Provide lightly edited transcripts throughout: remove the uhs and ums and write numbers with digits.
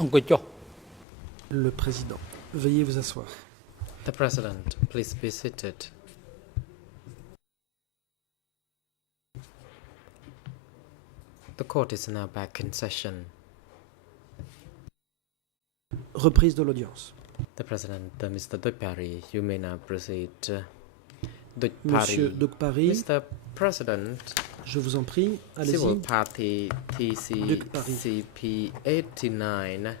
អង្គុយចុះ Le président. Veuillez vous asseoir. The President, please be seated. The court is now back in session. Reprise de l'audience. The President, Mr. Dukpari, you may now proceed. Monsieur Dukpari, Mr. President, je vous en prie, Civil allez-y. Party Dukpari. TCCP 89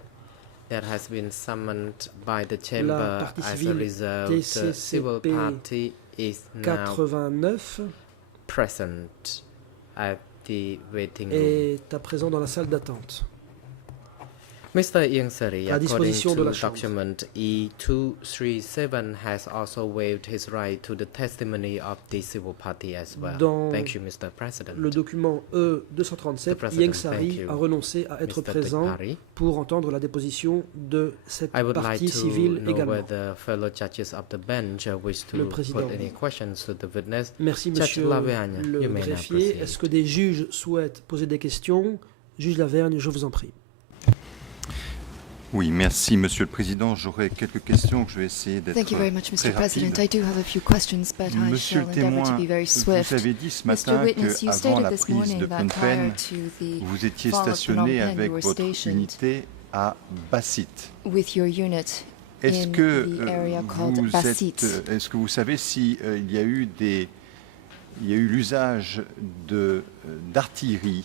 that has been summoned by the La chamber partie as a civile result. Civil TCCP Party is now 89 present at the waiting room. est à présent dans la salle d'attente. Mr. Ieng Seri, À according disposition de to la Chambre. document E237, has also waived his right to the testimony of the civil party as well. Dans Thank you, Mr. President. Le document E237, The President, Ieng thank Sari you, a renoncé à être Mr. présent Dukpari. pour entendre la déposition de cette I would like partie to civile know également. whether fellow judges of the bench wish to Le Président. put any questions to the witness. Merci, Judge monsieur Lavergne, le you may now greffier. proceed. Est-ce que des juges souhaitent poser des questions? Juge Lavergne, je vous en prie. Oui, merci Monsieur le Président. J'aurais quelques questions que je vais essayer d'être Thank you very much, très Mr. President. rapide. I do have a few questions, but I Monsieur shall le endeavour to témoin, be very vous swift. avez dit ce Mr. matin Witness, you qu'avant stated la this prise morning de that Phnom prior Penh, to the vous étiez fall of Phnom stationné Penh, avec you were votre stationed unité à Bassit. with your unit Est-ce in que the area called Basit. est-ce que vous savez si il y a eu l'usage d'artillerie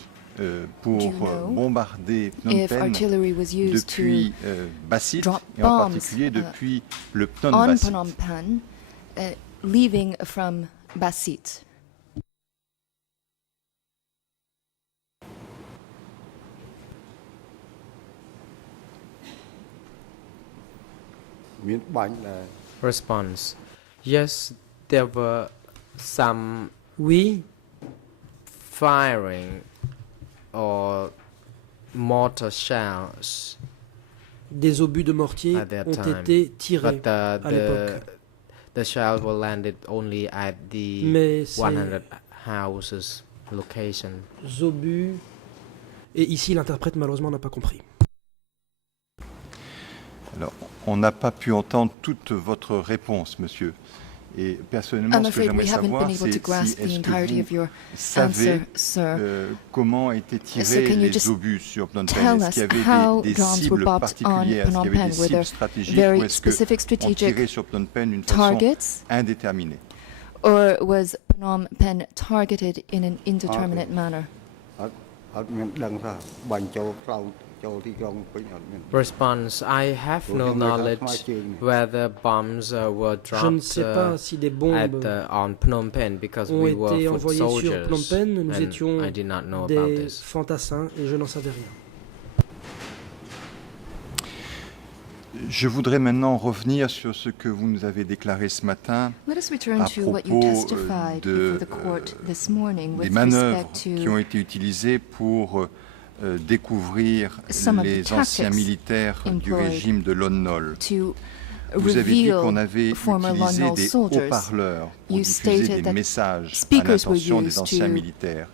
pour Do you know bombarder Phnom If Penh artillery was used to depuis Bassit drop et en bombs, particulier depuis le Phnom on Bassit? Phnom Penh, leaving from Basit. Response. Yes, there were some Oui, firing or mortar shells des obus de mortier at that ont time, été tirés but à l'époque. the shells were landed only at the Mais 100 houses location. ces obus... Et ici, l'interprète, malheureusement, n'a pas compris. Alors, on n'a pas pu entendre toute votre réponse, monsieur. Et personnellement, I'm ce que afraid j'aimerais we haven't savoir, been able to c'est grasp the est-ce entirety que of your vous savez answer, sir. comment étaient So tirés can you les just obus sur Phnom Penh? tell Est-ce us qu'il y avait how des drones were cibles bombed on particulières? Est-ce Phnom qu'il y avait Penh? des Were cibles there stratégiques? very Ou est-ce qu'on specific tirait strategic sur Phnom Penh d'une façon targets? indéterminée? Or was Phnom Penh targeted in an indeterminate manner? Response. I have no knowledge whether bombs were Je ne dropped sais pas si des at bombes on Phnom Penh because ont we were été foot envoyées sur soldiers Phnom Penh. Nous and étions I did not know about des this. fantassins et je n'en savais rien. Je voudrais maintenant revenir sur ce que vous nous avez déclaré ce matin Let us return à to what you propos testified before the court this morning des with manœuvres respect qui ont to été utilisées pour découvrir Some of the les anciens tactics militaires du employed régime de Lon Nol. to Vous avez dit qu'on reveal avait former Lon utilisé Nol des soldiers. haut-parleurs pour You diffuser stated des that messages à speakers were l'intention des used anciens to militaires.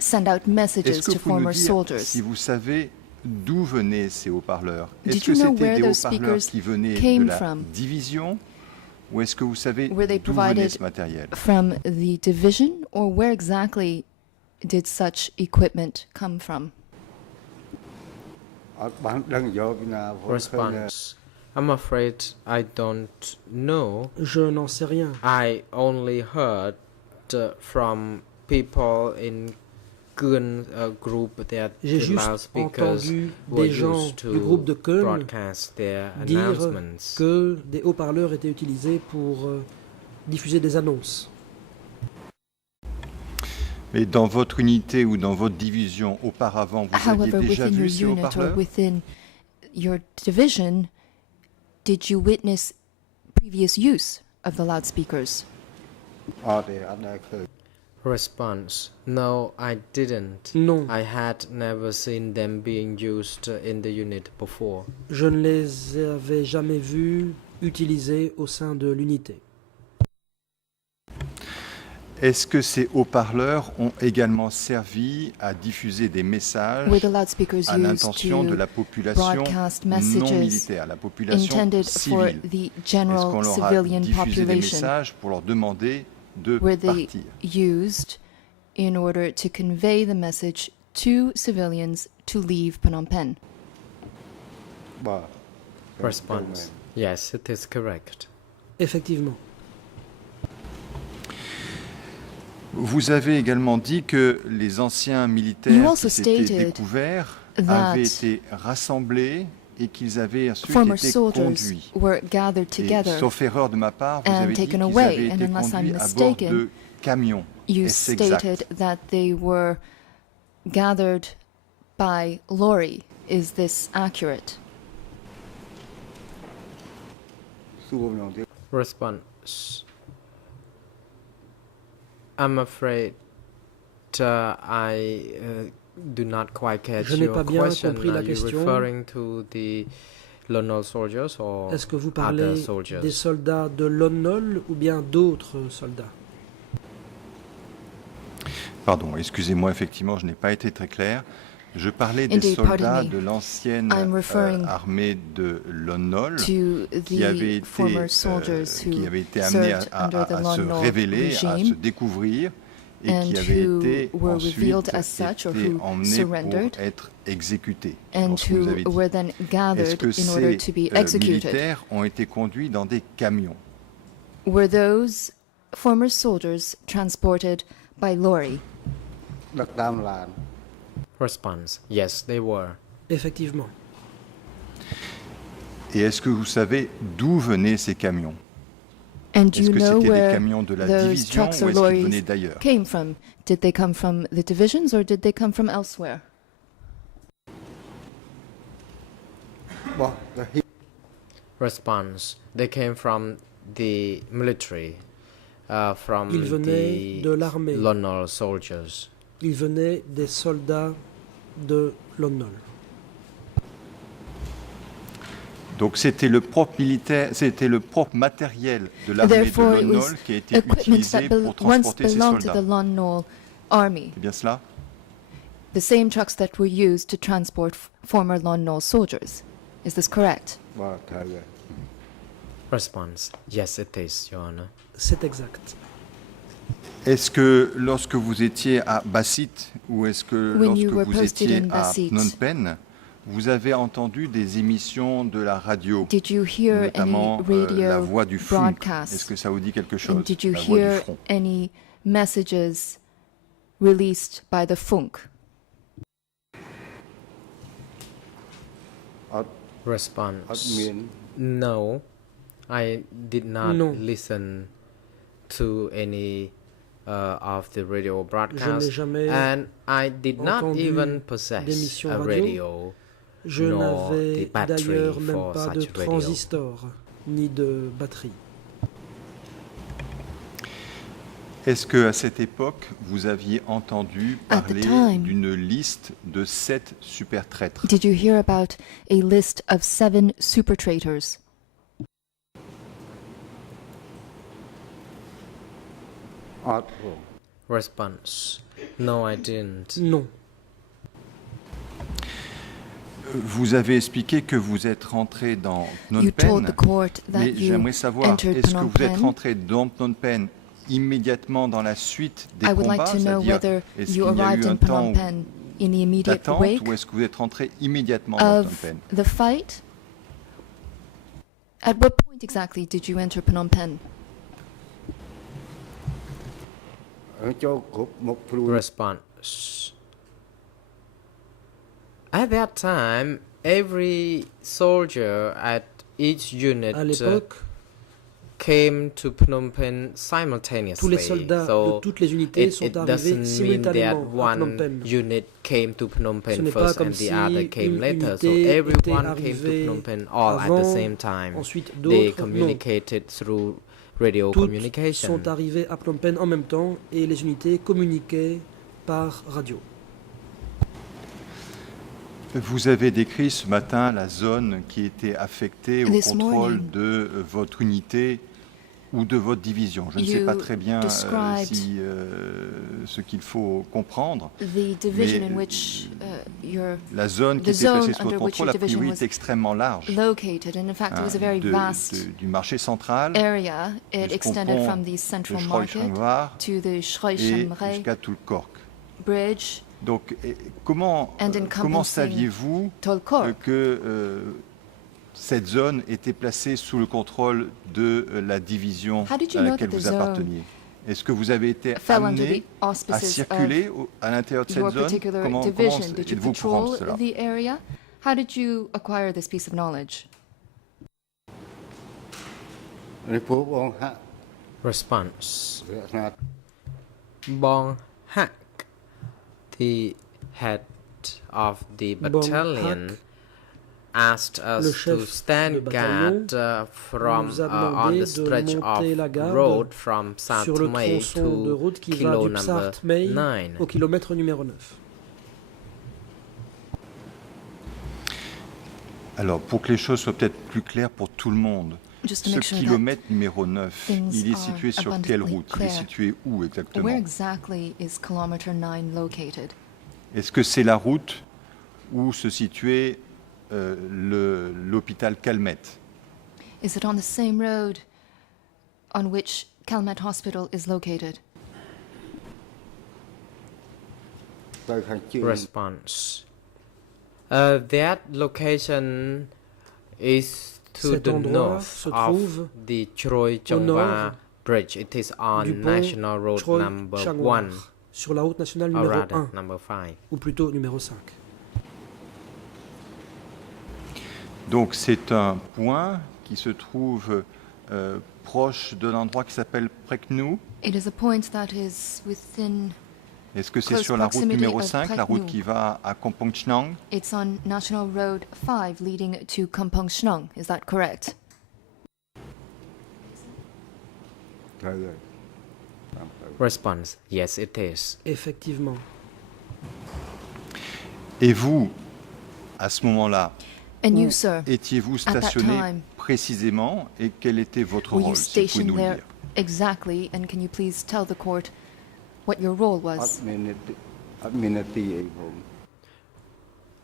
send out messages Est-ce que to vous pouvez nous former dire soldiers. si vous savez d'où venaient ces haut-parleurs? Est-ce Did que you know c'était where des those haut-parleurs speakers qui venaient de came la from? division ou est-ce que vous savez Were they d'où venait provided ce matériel? from the division, or where exactly did such equipment come from? Response. I'm afraid I don't know. Je n'en sais rien. I only heard from people in Keun group that J'ai the juste loudspeakers entendu were des gens used du groupe de to Keun broadcast their dire announcements. que des haut-parleurs étaient utilisés pour diffuser des annonces. Mais dans votre unité ou dans votre division auparavant, vous aviez However, déjà within vu your ces unit or haut-parleurs? within your division, did you witness previous use of the loudspeakers? Response. No, I didn't. Non, I had never seen them being used in the unit before. je ne les avais jamais vus utilisés au sein de l'unité. Est-ce que ces haut-parleurs ont également servi à diffuser des messages Were the loudspeakers à used l'intention de to la population broadcast non messages militaire, la population intended for civile? the Est-ce general qu'on leur a civilian diffusé des population? messages pour leur demander de Were they partir? used in order to convey the message to civilians to leave Phnom Penh? Response. Yes, it is correct. Effectivement. Vous avez également dit que les anciens You militaires also qui s'étaient stated découverts that avaient été rassemblés et qu'ils avaient ensuite former été soldiers conduits. were gathered Et, together. sauf erreur de ma part, vous and avez dit taken qu'ils away, avaient and été unless I'm conduits à bord mistaken, de camions. You Est-ce exact? stated that they were gathered by lorry. Is this accurate? Response. I'm afraid I do not quite catch Je n'ai your pas bien question. compris la Are you question. referring to the Lon Nol soldiers or Est-ce que vous other parlez soldiers? des soldats de Lon Nol ou bien d'autres soldats? Pardon, excusez-moi, effectivement, je n'ai pas été très clair. Je parlais des Indeed, pardon soldats me. de l'ancienne I'm referring armée de Lon Nol To qui avaient the former été, soldiers qui who avaient été amenés served under the à Lon se Nol révéler, à se regime découvrir et and qui avaient who été were ensuite revealed as such or été who emmenés surrendered pour être exécutés. and C'est ce que vous avez who dit. were then Est-ce gathered que in order ces to be executed. militaires ont été conduits dans des camions? Were those former soldiers transported by lorry? Response. Yes, they were. Effectivement. Et est-ce que vous savez d'où venaient ces camions? And Est-ce you que know c'était des where camions de la those division trucks ou or est-ce qu'ils lorries venaient d'ailleurs? came from? Did they come from the divisions or did they come from elsewhere? Response. They came from the military, from Ils venaient de the l'armée. Lon Nol soldiers. Ils venaient des soldats de Lon Nol. Donc c'était le propre militaire, c'était le propre matériel de l'armée de Therefore, it Lon was Nol qui a été equipment utilisé that pour once transporter ces belonged to the soldats. Lon Nol army. C'est bien cela? The same trucks that were used to transport former Lon Nol soldiers. Is this correct? Response. Yes, it is, Your Honor. C'est exact. Est-ce que lorsque vous étiez à Bassit ou est-ce que When lorsque you were vous posted étiez in à Bassit, Phnom Penh, vous avez entendu des émissions de la radio, Did you hear notamment any radio la voix du front? broadcasts? Est-ce que ça vous dit quelque chose? And did you La voix du hear front. any messages released by the Funk? Response. No, I did not Non. listen to any of the radio Je n'ai broadcast, jamais and I did not entendu even possess d'émission a radio. radio. Je nor n'avais the battery d'ailleurs même for pas de such radio. transistor ni de batterie. Est-ce qu'à cette époque, vous aviez entendu At the parler time. d'une liste de 7 super traîtres? Did you hear about a list of 7 super traitors? Response. No, I didn't. Non. Vous avez expliqué que vous êtes rentré dans Phnom You told the Penh, court that mais you j'aimerais savoir, entered est-ce que Phnom vous êtes Penh. rentré dans Phnom Penh immédiatement dans la suite des I would combats, like to know c'est-à-dire whether est-ce you qu'il y a arrived eu in un temps Phnom Penh in the immediate d'attente wake ou est-ce que vous êtes rentré immédiatement dans Phnom of Penh? the fight? At what point exactly did you enter Phnom Penh? Response. At that time, every soldier at each unit À l'époque, came to Phnom Penh tous simultaneously. les soldats de So toutes les unités it sont arrivés doesn't mean that simultanément à Phnom one Penh. unit came to Phnom Ce Penh n'est pas first comme and the si other came une later. So unité était everyone came to arrivée Phnom Penh all at the avant, same time. Ensuite, They d'autres, non. communicated through radio Toutes communication. sont arrivées à Phnom Penh en même temps et les unités communiquaient par radio. Vous avez décrit ce matin la zone qui était affectée au This contrôle morning. de votre unité ou de votre division? Je ne sais pas You très bien described ce qu'il faut comprendre. the division Mais, in which La zone qui the était placée zone sous votre under which contrôle, your a priori, division est extrêmement large. located, and in fact it was a very vast Du marché central area. It jusqu'au extended pont from the de central market Schreuder-Schangwar to the et Schreuder jusqu'à Tulkork. Bridge, Donc, comment And encompassing saviez-vous Tulkork. que cette zone était placée sous le contrôle de la division How did you à know laquelle that the vous zone apparteniez? Est-ce que vous avez été fell under amené the à auspices of circuler à l'intérieur de cette your zone? particular Comment division? Did you êtes-vous au courant de patrol cela? the area? How did you acquire this piece of knowledge? Response. Bong Hak, the head of the Bong battalion, Hak, asked le us to chef de stand bataillon, guard from nous a on demandé the de stretch monter of la garde road from sur South le May tronçon de to route qui va kilo du number Psart May 9. au kilomètre numéro 9. Alors, pour que les choses soient peut-être plus claires pour tout le monde, Just to ce make sure that kilomètre numéro 9, things il est are situé sur quelle abundantly route? Il est clear. situé où exactement? Where exactly is kilometer 9 located? Est-ce que c'est la route où se situait l'hôpital Calmette? Is it on the same road on which Calmette Hospital is located? Response. That location is to Cet the endroit north se of trouve the Choi au Chongwa nord Bridge. It is du on pont National Road Choi number Changwar, 1, sur la route nationale or numéro rather 1, number 5. ou plutôt numéro 5. Donc c'est un point qui se trouve proche de l'endroit qui s'appelle Preknou. It is a point that is within. Est-ce que c'est Close sur la route proximity numéro of 5, la route Preknou. qui va à Kompong Chnang? It's on National Road 5 leading to Kampong Shnong. Is that correct? Response. Yes, it is. Effectivement. Et vous, à ce moment-là, And où you, sir, étiez-vous that stationné time, précisément et quel était votre were you rôle, si vous pouvez stationed nous le there dire? exactly? And can you please tell the court what your role was?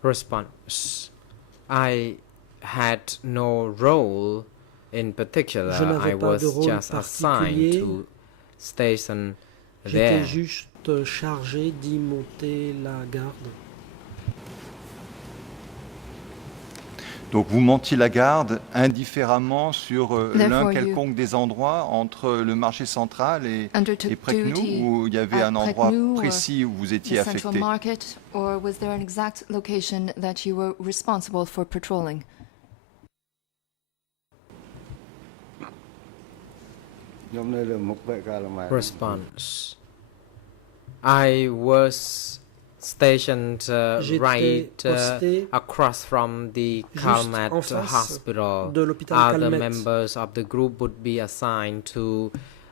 Response. I had no role in particular. Je n'avais I pas was de rôle just assigned particulier. to station J'étais there. juste chargé d'y monter la garde. Donc vous montiez la garde indifféremment sur l'un Therefore, you quelconque des endroits entre le marché central et Undertook Preknou, duty où il y avait at un endroit Preknou or précis où vous étiez the central affecté? market, or was there an exact location that you were responsible for patrolling? Response. I was stationed J'étais right posté across from the juste Calmette en face Hospital. de l'hôpital Other Calmette. members of the group would be assigned to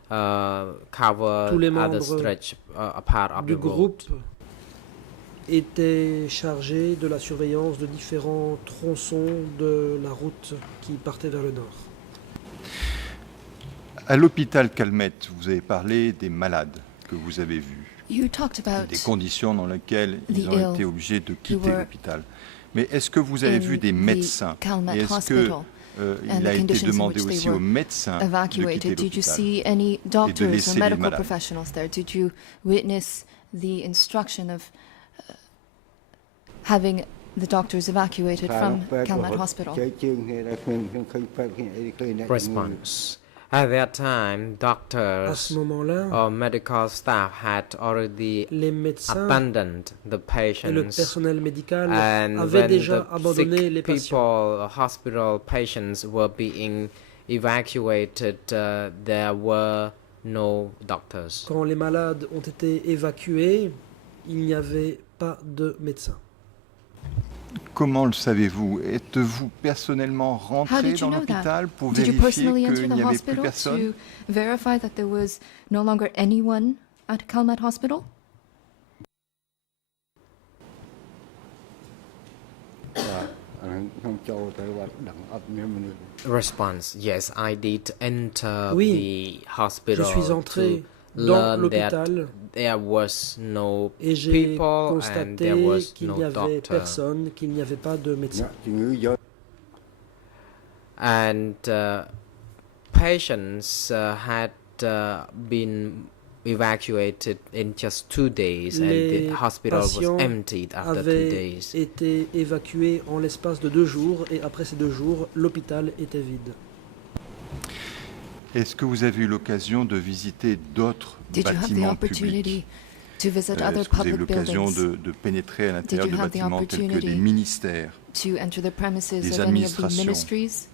cover Tous les other membres stretch a part of du the road. groupe étaient chargés de la surveillance de différents tronçons de la route qui partait vers le nord. À l'hôpital Calmette, vous avez parlé des malades que vous avez vus, You talked about des conditions dans lesquelles ils the ont ill été obligés de quitter were l'hôpital. Mais est-ce que vous avez in vu des the médecins? Et Calmette est-ce que Hospital il and a the été conditions in demandé which they aussi were aux médecins de quitter evacuated? Did you l'hôpital? see any doctors laisser or les medical malades. professionals there? Did you witness the instruction of having the doctors evacuated from Calmette Hospital? Response. At that time, À doctors ce moment-là, or medical staff had already les médecins abandoned the et le patients. personnel médical And avaient when déjà the abandonné les sick patients. people, hospital patients were being evacuated, there were no doctors. Quand les malades ont été évacués, il n'y avait pas de médecins. Comment le savez-vous? Êtes-vous personnellement How rentré did you dans know that? l'hôpital pour Did you vérifier personally enter qu'il the n'y avait plus hospital personne? to verify that there was no longer anyone at Calmette Hospital? ខ្ញុំចូលទៅវត្តដឹងអត់មានមនុស្ស Response: Yes, I did enter Oui, the hospital je suis entré to dans learn that l'hôpital there was no et j'ai people and constaté there was qu'il no n'y avait doctor. personne, qu'il n'y avait pas de អ្នក médecin. ជំងឺយក And patients had been evacuated in just 2 days, and the Les hospital was patients emptied after 2 avaient days. été évacués en l'espace de 2 jours et après ces 2 jours, l'hôpital était vide. Est-ce que vous avez eu l'occasion de visiter d'autres Did you have the bâtiments opportunity publics? to visit other Est-ce que vous avez eu public l'occasion buildings, de pénétrer à l'intérieur you de have the bâtiments tels que des opportunity ministères? to enter the premises Des of any of the administrations. ministries,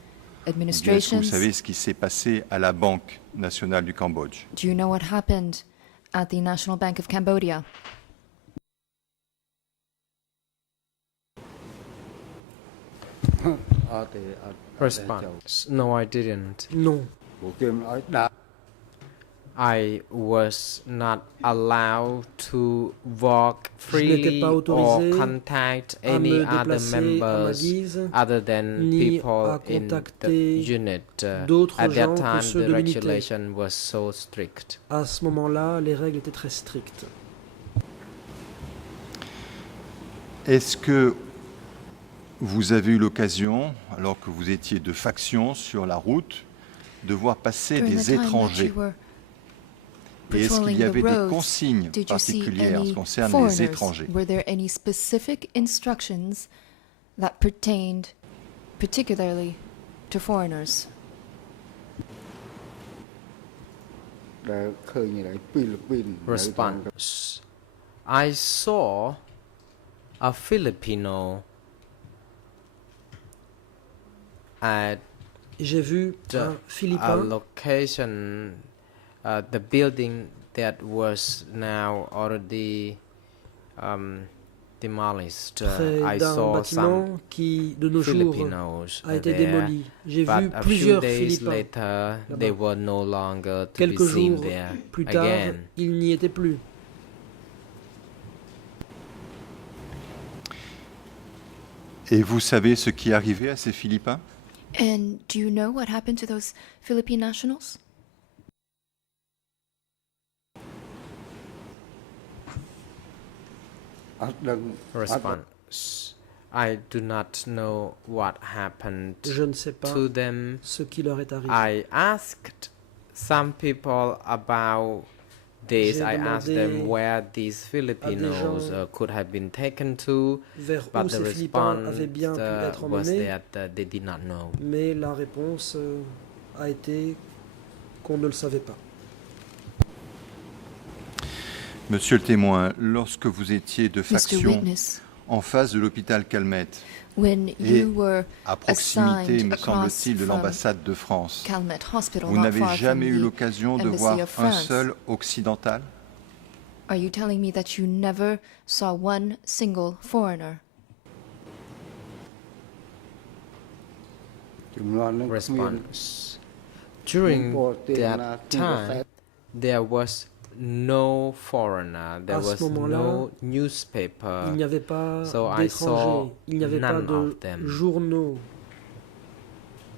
Ou bien est-ce que vous administrations? savez ce qui s'est passé à la Banque nationale du Cambodge? Do you know what happened at the National Bank of Cambodia? Response: No, I didn't. Non, ពួកគេមិនឲ្យដើរ I was not allowed to walk freely pas or autorisé contact à any me other déplacer à ma members guise, other than ni people à in the contacter unit. d'autres At that gens que time, ceux the de l'unité. regulation was so strict. À ce moment-là, les règles étaient très strictes. Est-ce que vous avez eu l'occasion, alors que vous étiez de faction sur la route, de voir passer During the des time that étrangers? you were Et est-ce qu'il y patrolling the avait des roads, consignes did you see particulières en ce any qui concerne les foreigners? étrangers? Were there any specific instructions that pertained particularly to foreigners? ដែលឃើញនៅហ្វីលីពីននៅតាម Response: I saw a Filipino at J'ai vu the un a Philippin location, the building that was now already demolished. près I d'un saw some bâtiment qui, de nos jours, Filipinos a été there, démoli. J'ai but vu a few plusieurs days Philippins. later, they were no longer to be Quelques seen jours there plus tard, again. ils n'y étaient plus. Et vous savez ce qui est arrivé à ces Philippins? And do you know what happened to those Philippine nationals?អត់ដឹងអត់ Response: I do not know what happened Je ne sais pas to them. ce qui leur est arrivé. I asked some people about this. J'ai I asked demandé them where these Filipinos gens could have been taken to, Vers but où the ces Philippins response avaient bien pu être was emmenés, that they did not know. mais la réponse a été qu'on ne le savait pas. Monsieur le témoin, lorsque vous étiez de Mr. faction Witness, en face de l'hôpital Calmette, when et you were à proximité, assigned me across semble-t-il, de from l'ambassade de France, Calmette Hospital, vous not n'avez far from jamais eu the l'occasion de Embassy voir of un France. seul occidental? Are you telling me that you never saw one single foreigner? ចំនួននឹងគ្មាន Response: During that time, there was no foreigner. There À ce was moment-là, no newspaper. Il n'y avait pas So I d'étrangers, saw il n'y avait pas none de of them. journaux.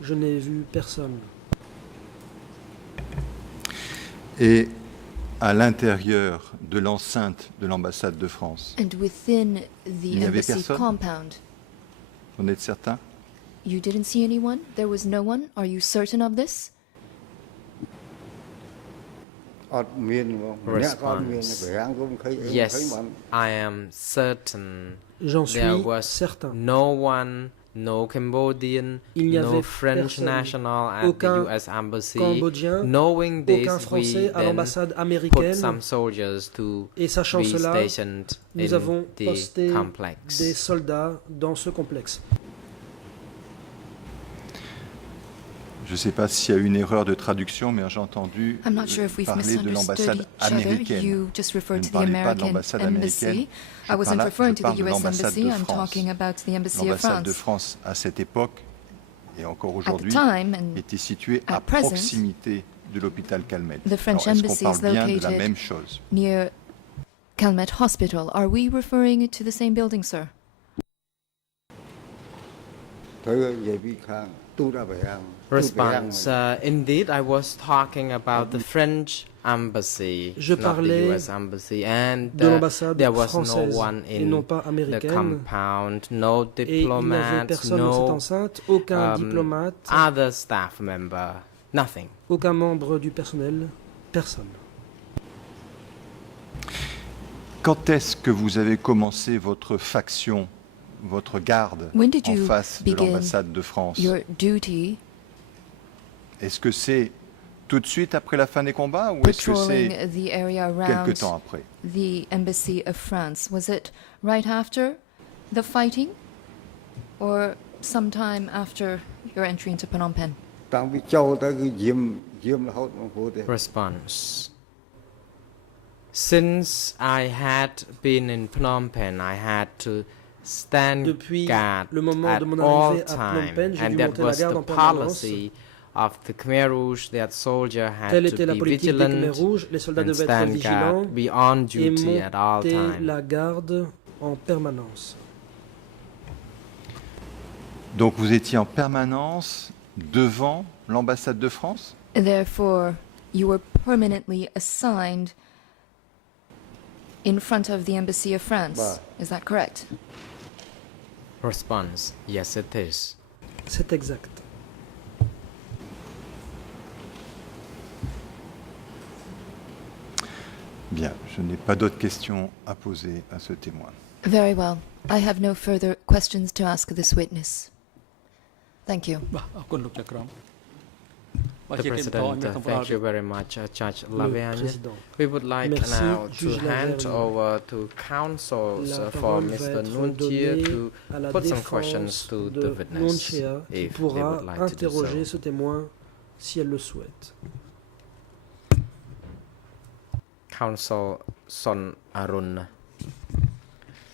Je n'ai vu personne. Et à l'intérieur de l'enceinte de l'ambassade de France, And within the Il n'y avait embassy personne? compound, vous en êtes certain? you didn't see anyone? There was no one? Are you certain of this? អត់មានបងអ្នកក៏អត់មានប្រាំងក៏មិនឃើញអីមិនឃើញ Yes, បាន I am certain. J'en There suis was certain. no one, no Cambodian, Il n'y no avait French personne, national at aucun the U.S. Embassy. Cambodgien, Knowing this, aucun we Français à then l'ambassade put américaine. some soldiers to Et sachant be cela, stationed nous in avons the posté complex. des soldats dans ce complexe. Je ne sais pas s'il y a eu une erreur de traduction, mais j'ai entendu I'm not sure if we've parler de misunderstood l'ambassade each other. américaine. You just referred Je to ne the parlais pas de American l'ambassade embassy. américaine. I wasn't Je referring to parle the de US l'ambassade embassy. de I'm France. talking about the embassy of L'ambassade de France. France, à cette époque, et encore At the aujourd'hui, time, and était située at à present, proximité de l'hôpital Calmette. the French Alors, est-ce qu'on embassy parle is bien de la located même chose? near Calmette Hospital. Are we referring to the same building, sir? tới về bị khang tu ra về hàng Response. Indeed, I was talking about the French embassy, Je not the parlais U.S. embassy, and de l'ambassade there was no française one et in non pas the américaine. compound, no Et il n'y avait diplomat, personne dans cette no enceinte, aucun diplomate, other staff member, nothing. aucun membre du personnel, personne. Quand est-ce que vous avez commencé votre faction, votre garde When did en you face de begin l'ambassade de France? your duty Est-ce que c'est tout de suite après la fin des combats ou est-ce que patrolling c'est the area quelque around temps après? the embassy of France? Was it right after the fighting or sometime after your entry into Phnom Penh? tăng bị châu tới cái diêm là hốt bằng phố thế Response. Since I had been in Phnom Penh, I had to stand Depuis guard le moment at de mon all arrivée à Phnom time, Penh, j'ai and dû that monter la was garde the en permanence. policy of the Khmer Rouge. That soldier had Telle to était la be politique des Khmer vigilant Rouges. Les soldats and devaient être stand vigilants guard, be on et duty at all monter times. la garde en permanence. Donc vous étiez en permanence devant l'ambassade de France? Therefore, you were permanently assigned in front of the embassy of France. Bah. Is that correct? Response. Yes, it is. C'est exact. Bien, je n'ai pas d'autres questions à poser à ce témoin. Very well. I have no further questions to ask this witness. Thank you. បាទអរគុណលោកចក្រម The President, thank you very much, Judge Le Lavergne. président. We would like Merci, now to Juge hand Lavergne. over to counsel La for parole va Mr. être Nuntier donnée to à la put some défense questions to de the witness Nuntia qui if they pourra would like to do interroger so. ce témoin si elle le souhaite. Counsel Son Arun.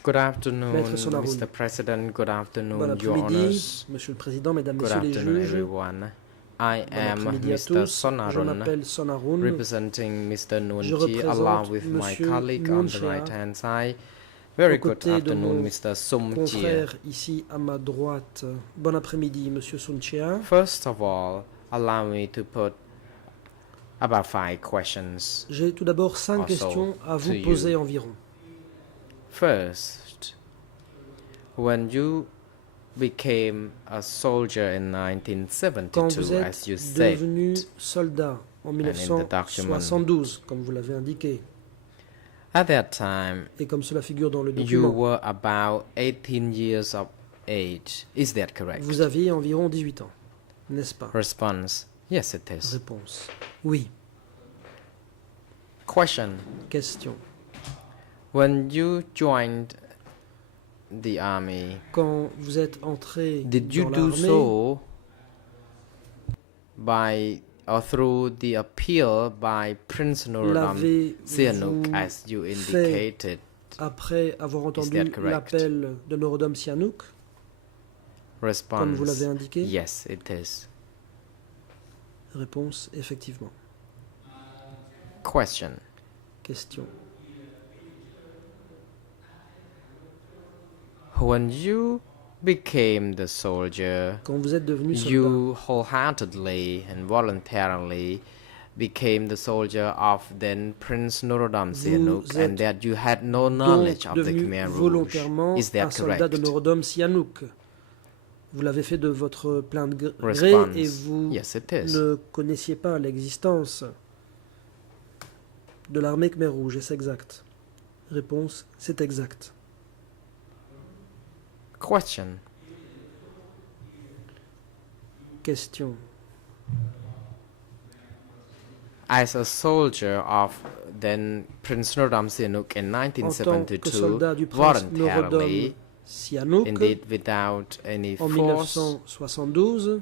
Good afternoon, Maître Son Arun. Mr. President. Good afternoon, Bon Your après-midi, Honors. Monsieur le Président, Mesdames, Good Messieurs les afternoon, juges. everyone. I Bon am après-midi à Mr. tous. Son Je Arun, m'appelle Son Arun. representing Mr. Nunti, représente along with my Monsieur colleague on the Nuntia. right-hand side. Very Aux good côtés de afternoon, mon Mr. Sum Chia. Confrère ici à ma droite. Bon après-midi, Monsieur Sun Chia. First of all, allow me to put about 5 questions. J'ai tout d'abord 5 Also, questions à vous to you. poser environ. First, when you became a soldier in Quand vous 1972, êtes as you said, devenu soldat en in the document. 1972, comme vous l'avez indiqué, at that time, et comme cela figure dans le you document, were about 18 years of age. Is that correct? vous aviez environ 18 ans, n'est-ce pas? Response, yes it is. Réponse. Oui. Question, Question. when you joined the army, Quand vous êtes entré did you dans do l'armée, so by or through the appeal by Prince Norodom Sihanouk, l'avez-vous as you fait indicated? après avoir entendu that correct? l'appel de Norodom Sihanouk, Response, comme vous l'avez indiqué? yes it is. Réponse, effectivement. Question, Question. when you became the soldier, Quand vous êtes devenu soldat, you wholeheartedly and voluntarily became the soldier of then Prince Norodom Sihanouk, êtes and that you had no donc knowledge of the devenu Khmer Rouge. volontairement Is un that soldat correct? de Norodom Sihanouk. Vous l'avez fait de votre plein gré Response, et vous yes it is. ne connaissiez pas l'existence de l'armée Khmer Rouge, est-ce exact? Réponse, c'est exact. Question, Question. as a soldier of then Prince Norodom Sihanouk in En tant que 1972, soldat du prince Norodom voluntarily, Sihanouk, indeed without any en force, 1972,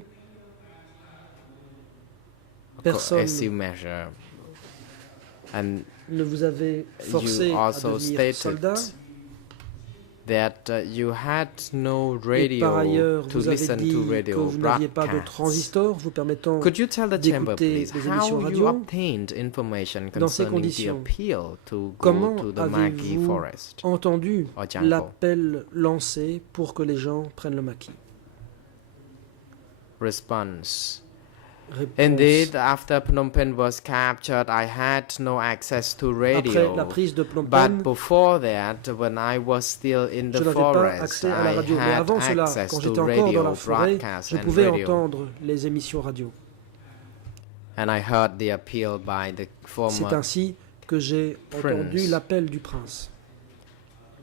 personne as you measure, and ne vous avez forcé you à also devenir stated soldat. that you had no Et par radio ailleurs, to vous avez listen dit to que radio vous n'aviez pas de broadcasts. transistor vous permettant Could you tell the chamber, d'écouter please, des émissions how you radio? obtained information Dans ces concerning the conditions, appeal to go comment to the Maki avez-vous forest? entendu Or jungle? l'appel lancé pour que les gens prennent le maquis? Response. Réponse. Indeed, after Phnom Penh was captured, I had no access to radio. Après la prise de Phnom But Penh, before that, when I was still in je the n'avais pas forest, accès à la I radio. Mais had avant cela, access quand to j'étais encore dans radio la forêt, broadcast je and pouvais radio. entendre les émissions radio. And I heard the appeal by the C'est former ainsi que j'ai entendu Prince. l'appel du prince.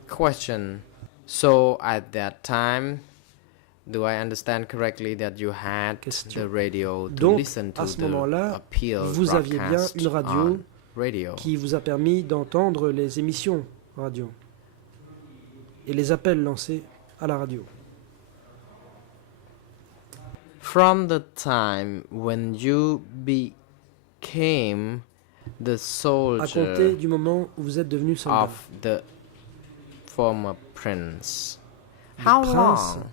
question. So at that time, do I understand correctly that you had Question. the radio to Donc, listen to à ce the moment-là, appeal vous aviez bien broadcast une radio on radio? qui vous a permis d'entendre les émissions radio et les appels lancés à la radio. From the time when you became the À compter soldier du moment où vous êtes devenu soldat. of the former prince, Le how prince. long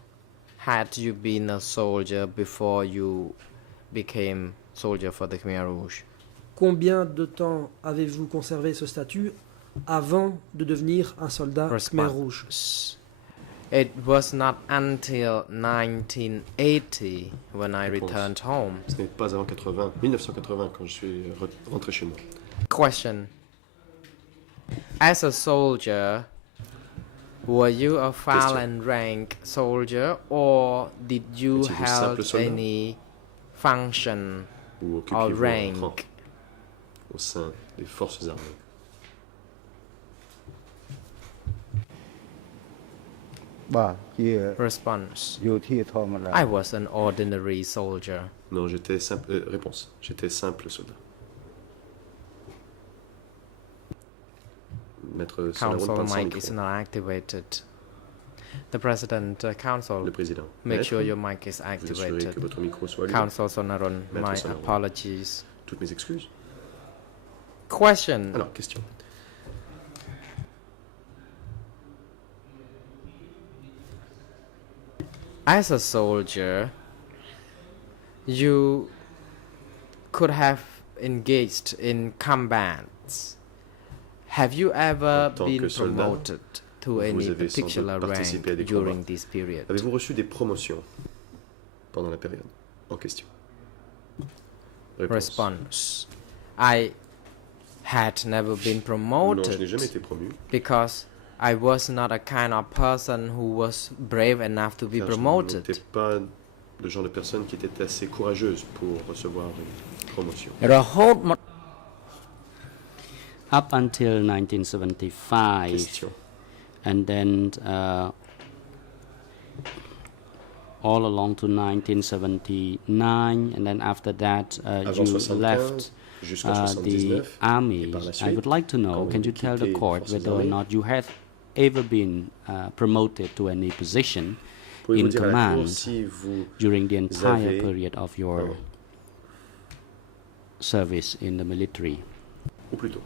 had you been a soldier before you became soldier for the Khmer Rouge? Combien de temps avez-vous conservé ce statut avant de devenir un soldat Khmer Rouge? It was not until 1980 when I Réponse. returned home. Ce n'est pas avant 1980 quand je suis rentré chez moi. Question. As a soldier, were you a file and rank soldier or did you Étiez-vous hold simple soldat? any function Ou or occupiez-vous un rang rank? au sein des forces armées? Bah, ជា Response. យោធាធម្មតា I was an ordinary soldier. Non, j'étais simple. Réponse. J'étais simple soldat. Maître Solarone Council parle sans mic is micro. not activated. The President, Council, Le président. make Maître, sure your mic is vous assurez activated. que votre micro soit allumé. Council Sonaron, Maître my Sonaron. apologies. Toutes mes excuses. Question. Alors, question. As a soldier, you could have engaged in combats. Have you ever En tant been que soldat, promoted to vous any avez sans doute particular participé à des rank during combats. this period? Avez-vous reçu des promotions pendant la période en question? Réponse. Response. I had never been Non, je promoted n'ai jamais été promu. because I was not a kind of person who was brave enough to be car je promoted. n'étais pas le genre de personne qui était assez courageuse pour recevoir une promotion. រហូតមក up until 1975 Question. and then all along to 1979 and then after that Avant you 75 left jusqu'en the 79 army. et par la I suite, would like to know, quand can vous you tell the quittez court les whether or forces not you have ever been promoted to any position Pouvez-vous in dire à la command Cour si vous during the entire avez- period of your Pardon. service in the military? Ou plutôt,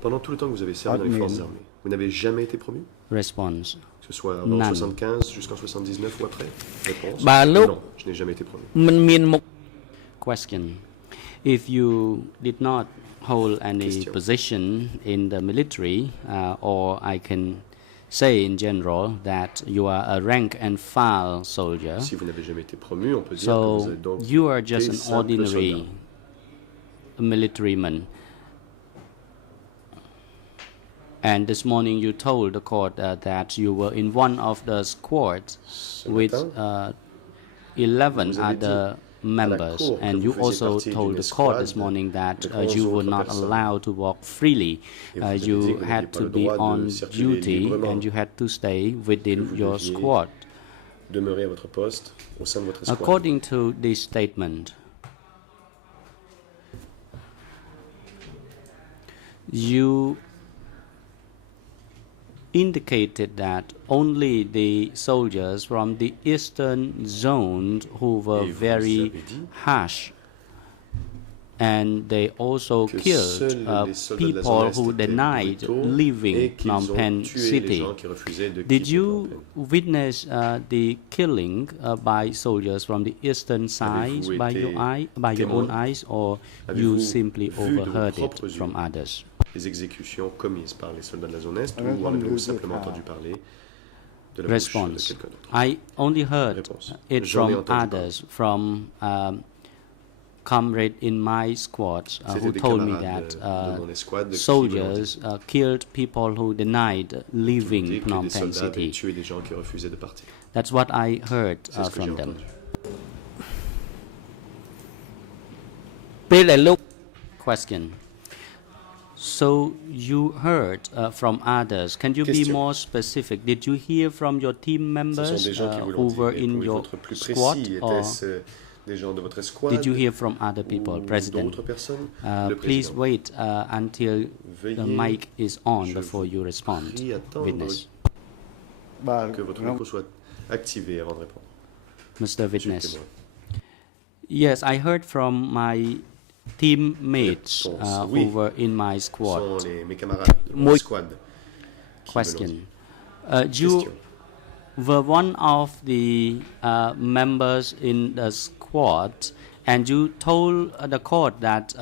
pendant tout le temps que vous avez servi dans les Admin. forces armées, vous n'avez jamais été promu? Response. Que ce soit avant None. 75 jusqu'en 79 ou après? Réponse. Bah, look. Non, je n'ai jamais été promu. មិនមានមុខ Question. If you did not hold any Question. position in the military, or I can say in general that you are a rank and file soldier, Si vous n'avez jamais été promu, on peut dire que vous so êtes donc you are just des an simples ordinary soldats. militaryman. And this morning you told the court that you were in one of the squads Ce with matin, 11 vous avez other members, cour que and vous you faisiez also partie told d'une the court this escouade morning that de 11 you were autres not personnes. allowed to walk freely. Et vous avez dit You que vous n'aviez had pas to le be droit de on circuler duty librement. and you had to stay within vous your deviez squad. Demeurez à votre poste au sein de votre escouade. According to this statement, you indicated that only the soldiers from the eastern zone who were Et vous very avez dit harsh and they also que killed seuls les soldats de la people zone Est who étaient denied brutaux leaving et qu'ils Phnom ont Penh tué les city. gens qui refusaient de Did quitter you Phnom Penh. witness the killing by soldiers from the eastern side Avez-vous by été your own témoin? eyes, or you Avez-vous simply vu de vos overheard it propres from yeux? others? Les exécutions commises par les soldats de la zone Est, Alors, ou en comme avez-vous le simplement départ. entendu parler de la bouche de Response. quelqu'un d'autre. I only heard Réponse. it J'en ai from entendu others, from comrade in my squad C'était who des told me camarades that de mon escouade qui me l'ont soldiers dit. killed people who denied Qui m'ont leaving dit que Phnom des Penh soldats avaient city. tué des gens qui refusaient de partir. That's what I heard C'est ce que j'ai from them. entendu. Question. So you heard from others. Can you be Question. more specific? Did you hear from your team Ce members sont des gens qui vous who l'ont dit, were mais in pouvez-vous your être plus squad, précis? or Était-ce des gens de votre escouade did you hear from other people? ou President, d'autres personnes? Le please président. wait until the Veuillez, mic is on je before vous you respond. prie, attendre Witness. Bah, que votre non, micro soit activé avant de répondre. Mr. Monsieur le Witness. témoin. Yes, I heard from my teammates Réponse. who Oui. were in my Ce squad. sont mes camarades de mon Moi- escouade qui me l'ont Question. dit. You Question. were one of the members in the squad, and you told the court that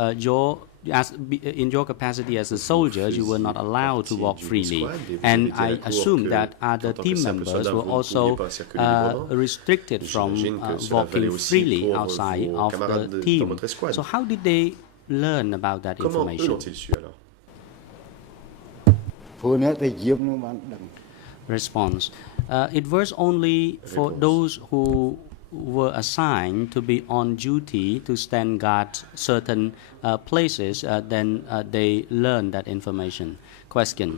in your capacity as a soldier, you were not allowed to walk freely. And I assume that other team members were also restricted from walking freely outside of the team. So how did they learn about that Comment eux information? l'ont-ils su alors? ព្រោះអ្នកទៅយាមនោះបានដឹង Response. It was only for Response. those who were assigned to be on duty to stand guard certain places, then they learned that information. Question.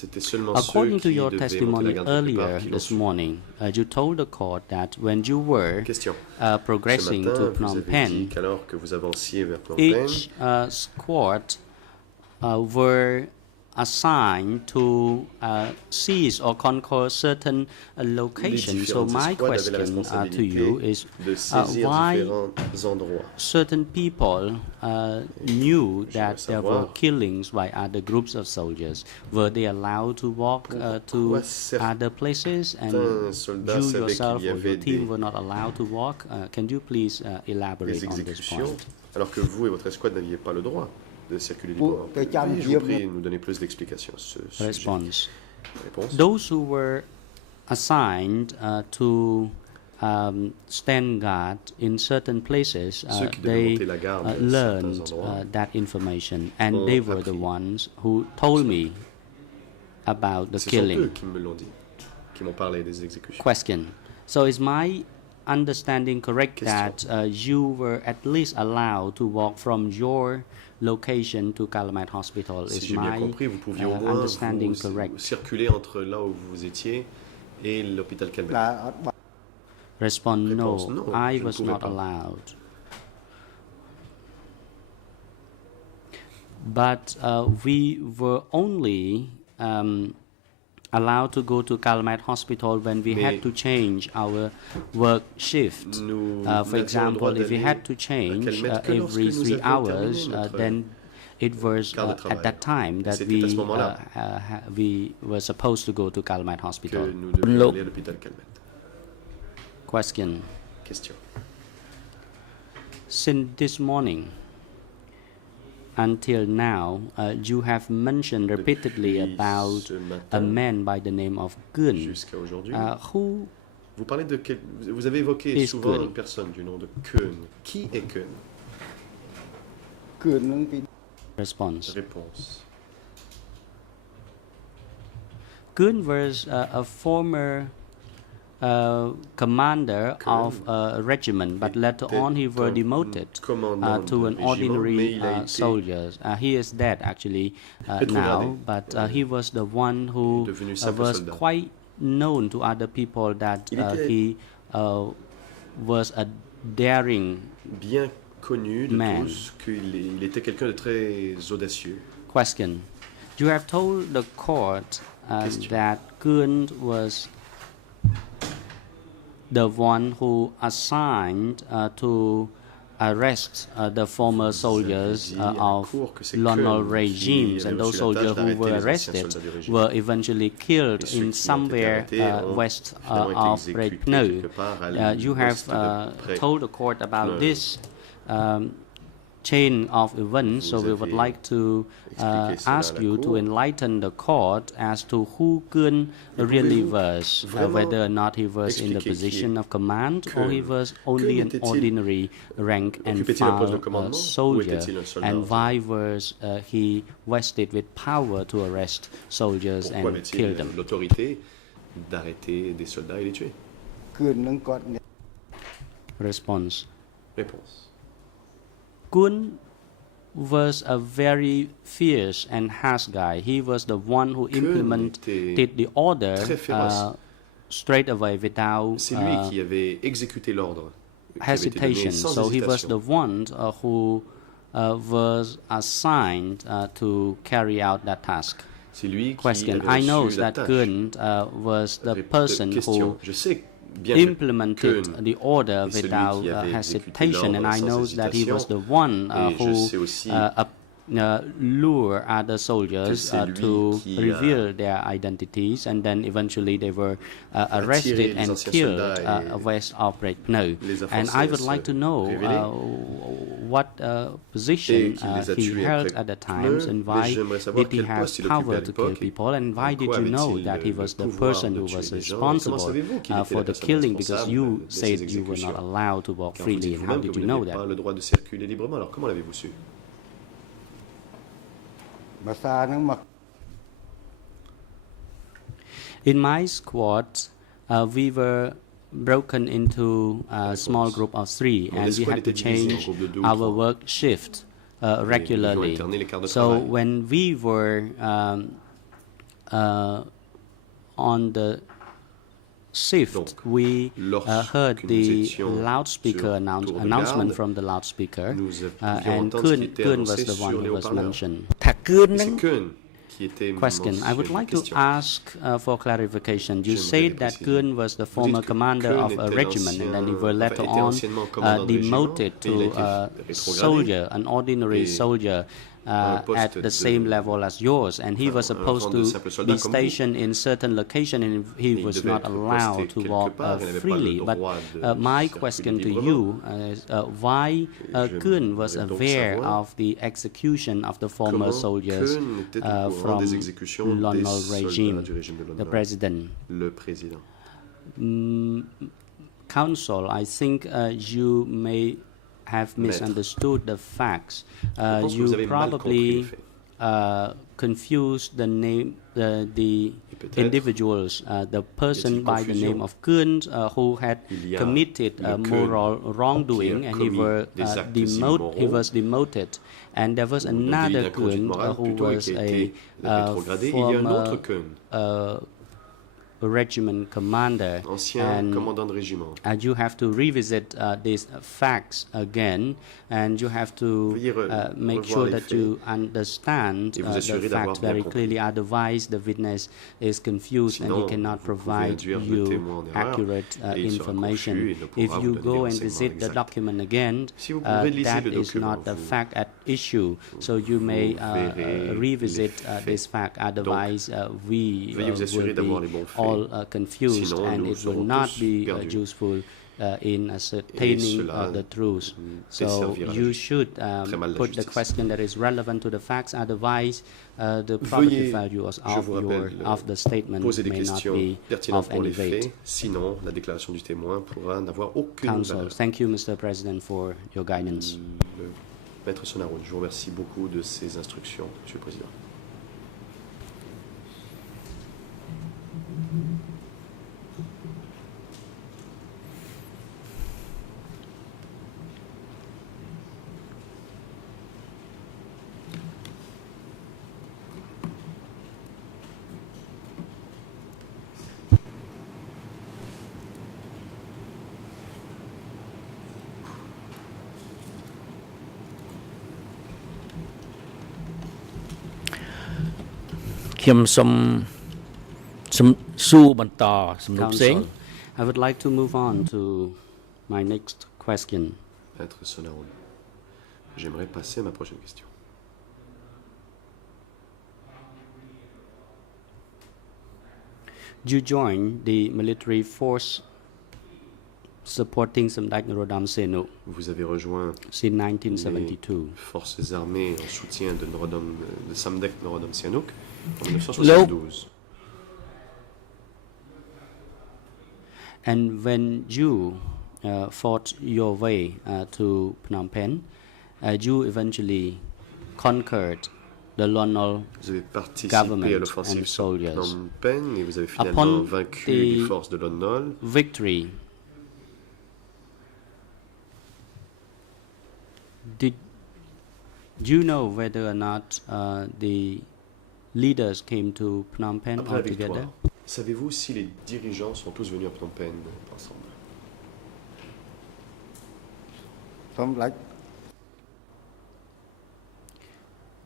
C'était seulement According ceux to qui your devaient monter la testimony garde quelque part earlier qui l'ont this su. morning, you told the court that when you were Question. progressing Ce matin, to vous Phnom avez dit Penh, qu'alors que vous avanciez vers Phnom Penh, each squad were assigned to seize or conquer certain locations. So différentes my escouades avaient la question to you responsabilité is de saisir why différents endroits. certain people knew that there were savoir killings by other groups of soldiers. Were they allowed to walk to Pourquoi certains other places, and soldats you savaient yourself qu'il y or your avait team des- were not allowed to walk? Can you please des elaborate on this exécutions, point? alors que vous et votre escouade n'aviez pas le droit de circuler librement. que Chan Puis-je vous Diop- prie de nous donner plus d'explications sur ce sujet? Response. Réponse. Those who were assigned to stand guard in certain places, Ceux qui devaient they monter la garde à learned certains endroits that information, and ont they were the appris ones who told me about the Ce sont eux killing. qui me l'ont dit, qui m'ont parlé des exécutions. Question. So is my understanding correct Question. that you were at least allowed to walk from your location to Calumet Hospital? Si Is j'ai bien my compris, vous pouviez au moins understanding vous correct? circuler entre là où vous étiez et l'hôpital Calmette. តែអត់បាត់ Respond, Réponse, no, no, I je ne was pouvais not pas. allowed. But we were only allowed to go to Calumet Hospital when we Mais had to change our work shift. Nous For n'avions le example, droit if we d'aller had to à change Calmette que lorsque every nous 3 avions hours, terminé notre then it was quart de at travail. that time that C'était à ce moment-là we were supposed to go to Calumet que Hospital. nous devions aller à l'hôpital Calmette. Question. Question. Since this morning until now, you have mentioned repeatedly Depuis about ce a matin man by the name of Gun. jusqu'à aujourd'hui, Who vous parlez de vous avez évoqué is souvent Keun? une personne du nom de Keun. Qui est Keun? គឺនឹងពី response? Réponse. Gun was a former commander Keun of a regiment, but later on he were était un demoted commandant to de an régiment, mais ordinary il a été soldier. He is dead actually rétrogradé. now, but he was the one who Devenu simple was soldat. quite known to other people that Il était- he was a daring Bien connu de Man. tous qu'il était quelqu'un de très audacieux. question. You have told the court Question. that Gun was the one who assigned to arrest the former soldiers dit à la of cour que c'est Lonol Keun regimes, qui and avait those reçu la tâche soldiers who d'arrêter were les anciens arrested soldats du régime. were eventually killed Et ceux in qui ont été somewhere arrêtés ont west finalement été of exécutés Bretneu. quelque part à You have l'ouest de Près. told the court about Près. this chain of events. So we would like to ask you to enlighten the court as to who Kun really was, whether or not he was in the position of command or he was only an ordinary rank and file soldier, and why was he vested with power to arrest soldiers Pourquoi and kill avait-il them? l'autorité d'arrêter des soldats et les tuer? គឺនឹងគាត់ Response. Réponse. Kun was a very fierce and harsh guy. He was the one who implemented the order très féroce. straight away without C'est lui qui avait exécuté l'ordre, qui avait été donné hesitation. sans So he was hésitation. the one who was assigned to carry out that task. C'est lui qui Question. avait I know reçu la that tâche. Kun was the person Question. who Je sais bien que implemented Kun the order est celui without qui avait exécuté hesitation, and l'ordre I sans know that he was the one Et je who sais aussi lure other soldiers c'est lui to qui a reveal their identities, and then eventually they were arrested les and anciens killed soldats et west of Bracknell. les a And forcés I à would se like to know révéler. what position Et qu'il les a he tués held après at the times, Pneu, and mais why j'aimerais savoir did he quel have poste il occupait power à to kill l'époque, people, and why en did quoi you know avait-il that he le was the pouvoir person de who tuer was des gens, et responsible comment savez-vous qu'il était for la the personne killing, because responsable you de ces said you were not exécutions? allowed to walk Car vous freely, dites and how vous-même que did vous you know n'aviez that? pas le droit de circuler librement, alors comment l'avez-vous su? ភាសាហ្នឹងមក In my squad, we were broken into a small group of three, Mon and we escouade had to était divisée en change groupes de deux ou our trois. work shift regularly. alterner les quarts de So travail. when we were on the shift, Donc, we lorsque heard nous the étions loudspeaker sur tour de announcement garde, from the loudspeaker, nous pouvions and entendre ce qui était Kun was annoncé the one sur who les was haut-parleurs. mentioned. ថាគឿន Et ហ្នឹង c'est Kun qui était Question. I would mentionné. like to Question. ask for clarification. You J'aimerais said des that précisions. Kun was the Vous former dites que commander Kun of a était regiment, and then he l'ancien- was later était on anciennement commandant de demoted régiment, et il a to été a rétrogradé. soldier, an ordinary Et soldier. un poste At the same de- level as yours, and he was un supposed rang de to simple soldat be comme vous. stationed in certain location, and he il was devait not être allowed posté to quelque walk part, il n'avait pas le freely. But droit de my circuler question to librement. you is why Je Kun was voudrais donc aware savoir of the execution of the former comment soldiers Kun était au courant from des exécutions des Lon Nol soldats regime, du régime de Lon the Nol. president. Le président. Counsel, I think you may have Maître. misunderstood the facts. pense que vous You avez mal compris les probably faits. confused the name, the peut-être individuals, the person y a-t-il by the confusion. name of Kun who had Il y a committed le Kun moral wrongdoing, qui a and he commis des actes he immoraux. was demoted. And there was ou délit another d'inconduite Kun morale who plutôt, et was qui a a été rétrogradé. Il y a un autre Kun, regiment commander, ancien and commandant de régiment. you have to revisit these facts again, and you have to Veuillez make revoir sure les that faits you understand et vous assurer the d'avoir facts bien very compris. clearly. Otherwise, the witness is confused and he Sinon, cannot vous pouvez provide induire le you témoin en erreur, accurate et il sera information. confus et ne pourra If vous you donner go les and renseignements visit the exacts. document again, Si vous relisez that le is document, not the vous- fact at issue. So you may verrez revisit les faits. this fact. Otherwise, we veuillez vous assurer will d'avoir be les bons faits. all confused, Sinon, and nous it will serons not tous be perdus. useful in ascertaining cela the truth. So desservira la you justice. should Très mal la put the justice. question that is relevant to the facts. Otherwise, the property Veuillez, value je vous rappelle, of the statement Poser des may not questions be pertinentes of pour any les faits, weight. sinon la déclaration du témoin pourra n'avoir aucune Counsel, valeur. thank you, Mr. President, for your guidance. Le Maître Sonaroun, je vous remercie beaucoup de ces instructions, Monsieur le Président. Counsel, I would like to move on to my next question. Maître Sonaroun, j'aimerais passer à ma prochaine question. You joined the military force supporting Samdech Norodom Sihanouk Vous avez rejoint since 1972. les forces armées en soutien de Samdech Norodom Sihanouk en 1972. And when you fought your way to Phnom Penh, you eventually conquered the Lon Nol Vous avez participé government à and l'offensive sur soldiers. Phnom Penh et vous avez finalement Upon vaincu the les forces de Lon Nol. victory, did you know whether or not the leaders came to Phnom Penh Après la all together? victoire, savez-vous si les dirigeants sont tous venus à Phnom Penh ensemble? Samdech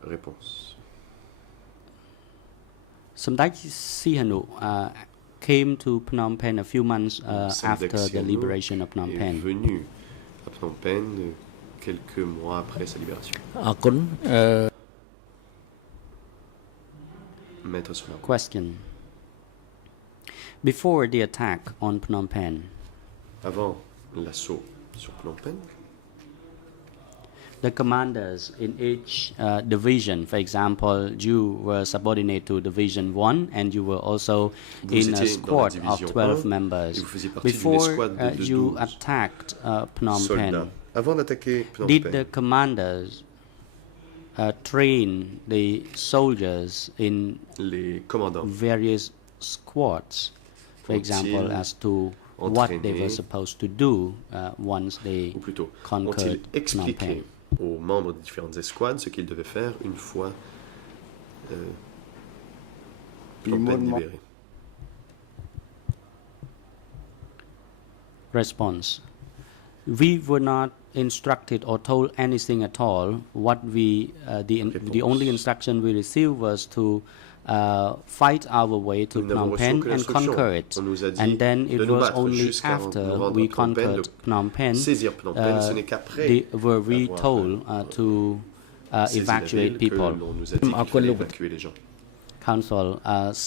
Réponse. Samdech Sihanouk came to Phnom Penh a few months Samdech after the Sihanouk liberation of Phnom est Penh. venu à Phnom Penh quelques mois après sa libération. អរគុណ Maître Solar. Question. Before the attack on Phnom Penh, Avant l'assaut sur Phnom Penh, the commanders in each division, for example, you were subordinate to Division 1 and you were also Vous in a étiez dans la squad of division 12 1 members. et vous faisiez partie d'une Before escouade de you 12 attacked Phnom soldats. Penh, Avant d'attaquer Phnom did Penh, the commanders train the soldiers in les commandants various squads, for example, Ont-ils as to what they entraîné, were supposed to do once they ou plutôt, ont-ils conquered Phnom expliqué Penh? aux membres des différentes escouades ce qu'ils devaient faire une fois Phnom Penh libéré? Response. We were not instructed or told anything at all. What we the only instruction we received was to fight our way to Nous n'avons Phnom reçu Penh aucune and instruction. conquer it. On nous a dit And then de it nous was battre only jusqu'à nous after rendre we à Phnom Penh, conquered Phnom Penh saisir Phnom Penh. Ce n'est qu'après were we avoir, told to saisi la evacuate ville que people. l'on nous a dit qu'il fallait évacuer les gens. Council,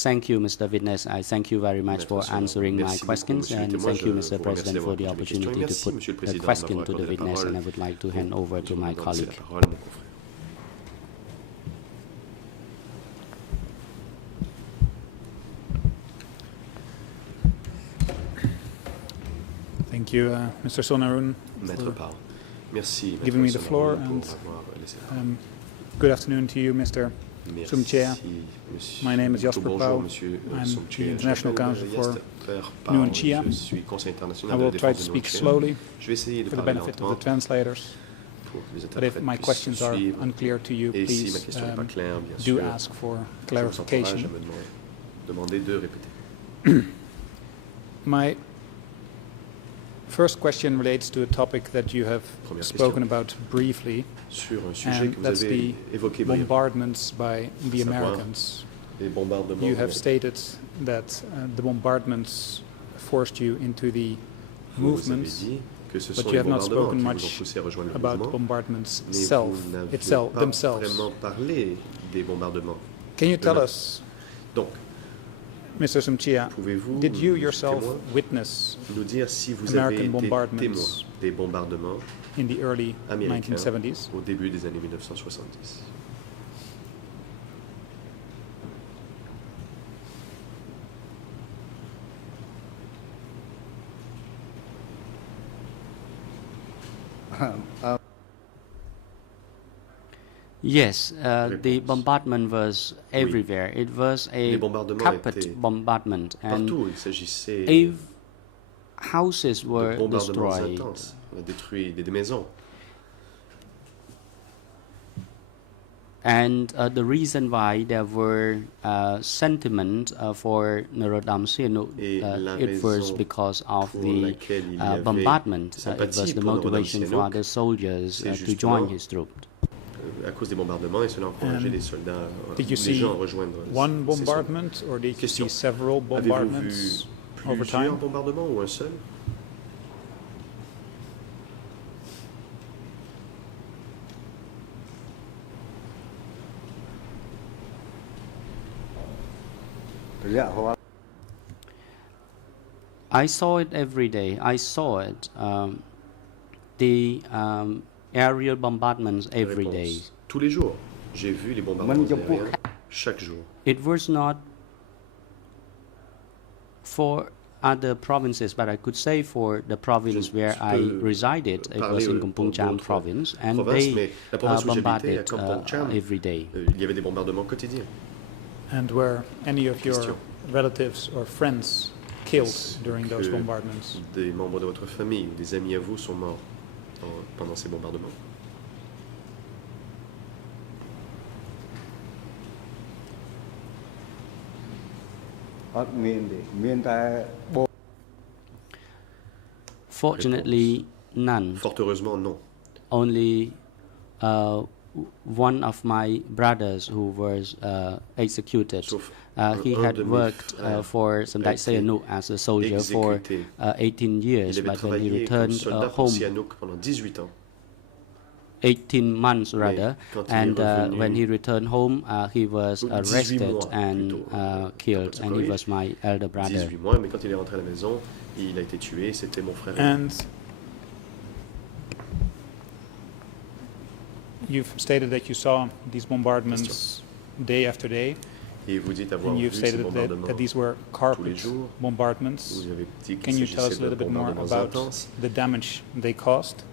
thank you, Mr. Witness. I thank you very much for answering my Merci beaucoup, questions, Monsieur le and témoin. thank you, Je Mr. vous remercie President, for d'avoir the posé mes questions. opportunity Merci, to Monsieur le put a Président, question d'avoir to the accordé la witness, parole. and I would like to hand over to Je my vous donne colleague. la parole à mon confrère. Thank you, Mr. Sonaroon. Maître Pao. Merci, Maître giving me the Sonaroon, floor, pour and avoir laissé la parole. Good afternoon to you, Mr. Merci, Sumchea. Monsieur. My name is Jasper Bonjour, Pao. Monsieur I'm Sumchea. the International Je m'appelle Council for Jasper Pao. Nuon Chea. Je suis conseiller I international de la will try to défense de speak Nuon Chea. slowly Je vais essayer de for the parler benefit of lentement the translators, pour que les but if interprètes my puissent questions are suivre. unclear to you, Et si ma please question n'est pas claire, bien do sûr, ask for je vous encourage clarification. à me demander de répéter. My first question relates to a topic that you have Première spoken question. about briefly, Sur un sujet and que vous that's avez the évoqué brièvement, bombardments by the Savoir Americans. les bombardements. You have américains. stated that the bombardments forced you into the Vous avez movements, dit que ce but sont you les have not bombardements spoken qui vous ont much poussé à rejoindre le about the mouvement, bombardments mais self, vous n'avez pas themselves. vraiment parlé des bombardements. Can you tell eux-mêmes. us, Donc, Mr. Sumchea, pouvez-vous, did you monsieur le yourself témoin, witness nous dire si vous American avez été bombardments témoin des bombardements in the early américains 1970s? au début des années 1970? Yes, the Réponse. bombardment was everywhere. It was a Les bombardements carpet étaient bombardment, and Partout, il s'agissait houses de were bombardements destroyed. intenses. On a détruit des maisons. And the reason why there were sentiment for Norodom Sihanouk, Et la it was raison because of pour the laquelle il y avait bombardment. It sympathie was the pour Norodom motivation for Sihanouk, other soldiers c'est to join justement his troop. À cause des bombardements, et cela a encouragé And les soldats, Did you les see gens à rejoindre one ces soldats. bombardment, or did you Question. see several Avez-vous bombardments vu over plusieurs time? bombardements ou un seul? I saw it every day. I saw it. The aerial bombardments every day. Réponse. Tous les jours. J'ai vu les bombardements aériens chaque jour. It was not for other provinces, but I could say for the province where I resided, it was in Kampong Cham province, and they bombarded every day. Il y avait des bombardements quotidiens. And were any of your Question. relatives or friends killed Est-ce during those que bombardments? Des membres de votre famille ou des amis à vous sont morts pendant ces bombardements. Fortunately, none. Fort heureusement, non. Only one of my brothers who was executed. Sauf He un de had mes worked frères for Samdech Sihanouk as a soldier for exécuté. 18 years, Il avait but when he travaillé comme returned soldat pour home, Sihanouk pendant 18 ans. 18 months rather, quand il est and revenu, when he returned home, he was 18 arrested mois and plutôt, killed, and he oui. was my elder brother. 18 mois, mais quand il est rentré à la maison, il a été tué, c'était mon frère. And you've stated that you saw these bombardments day after day, Et vous dites avoir and vu you've ces stated bombardements. that these were tous les carpet jours. bombardments. Vous avez dit Can qu'il you tell us s'agissait a de little bit more bombardements about intenses. the damage they caused,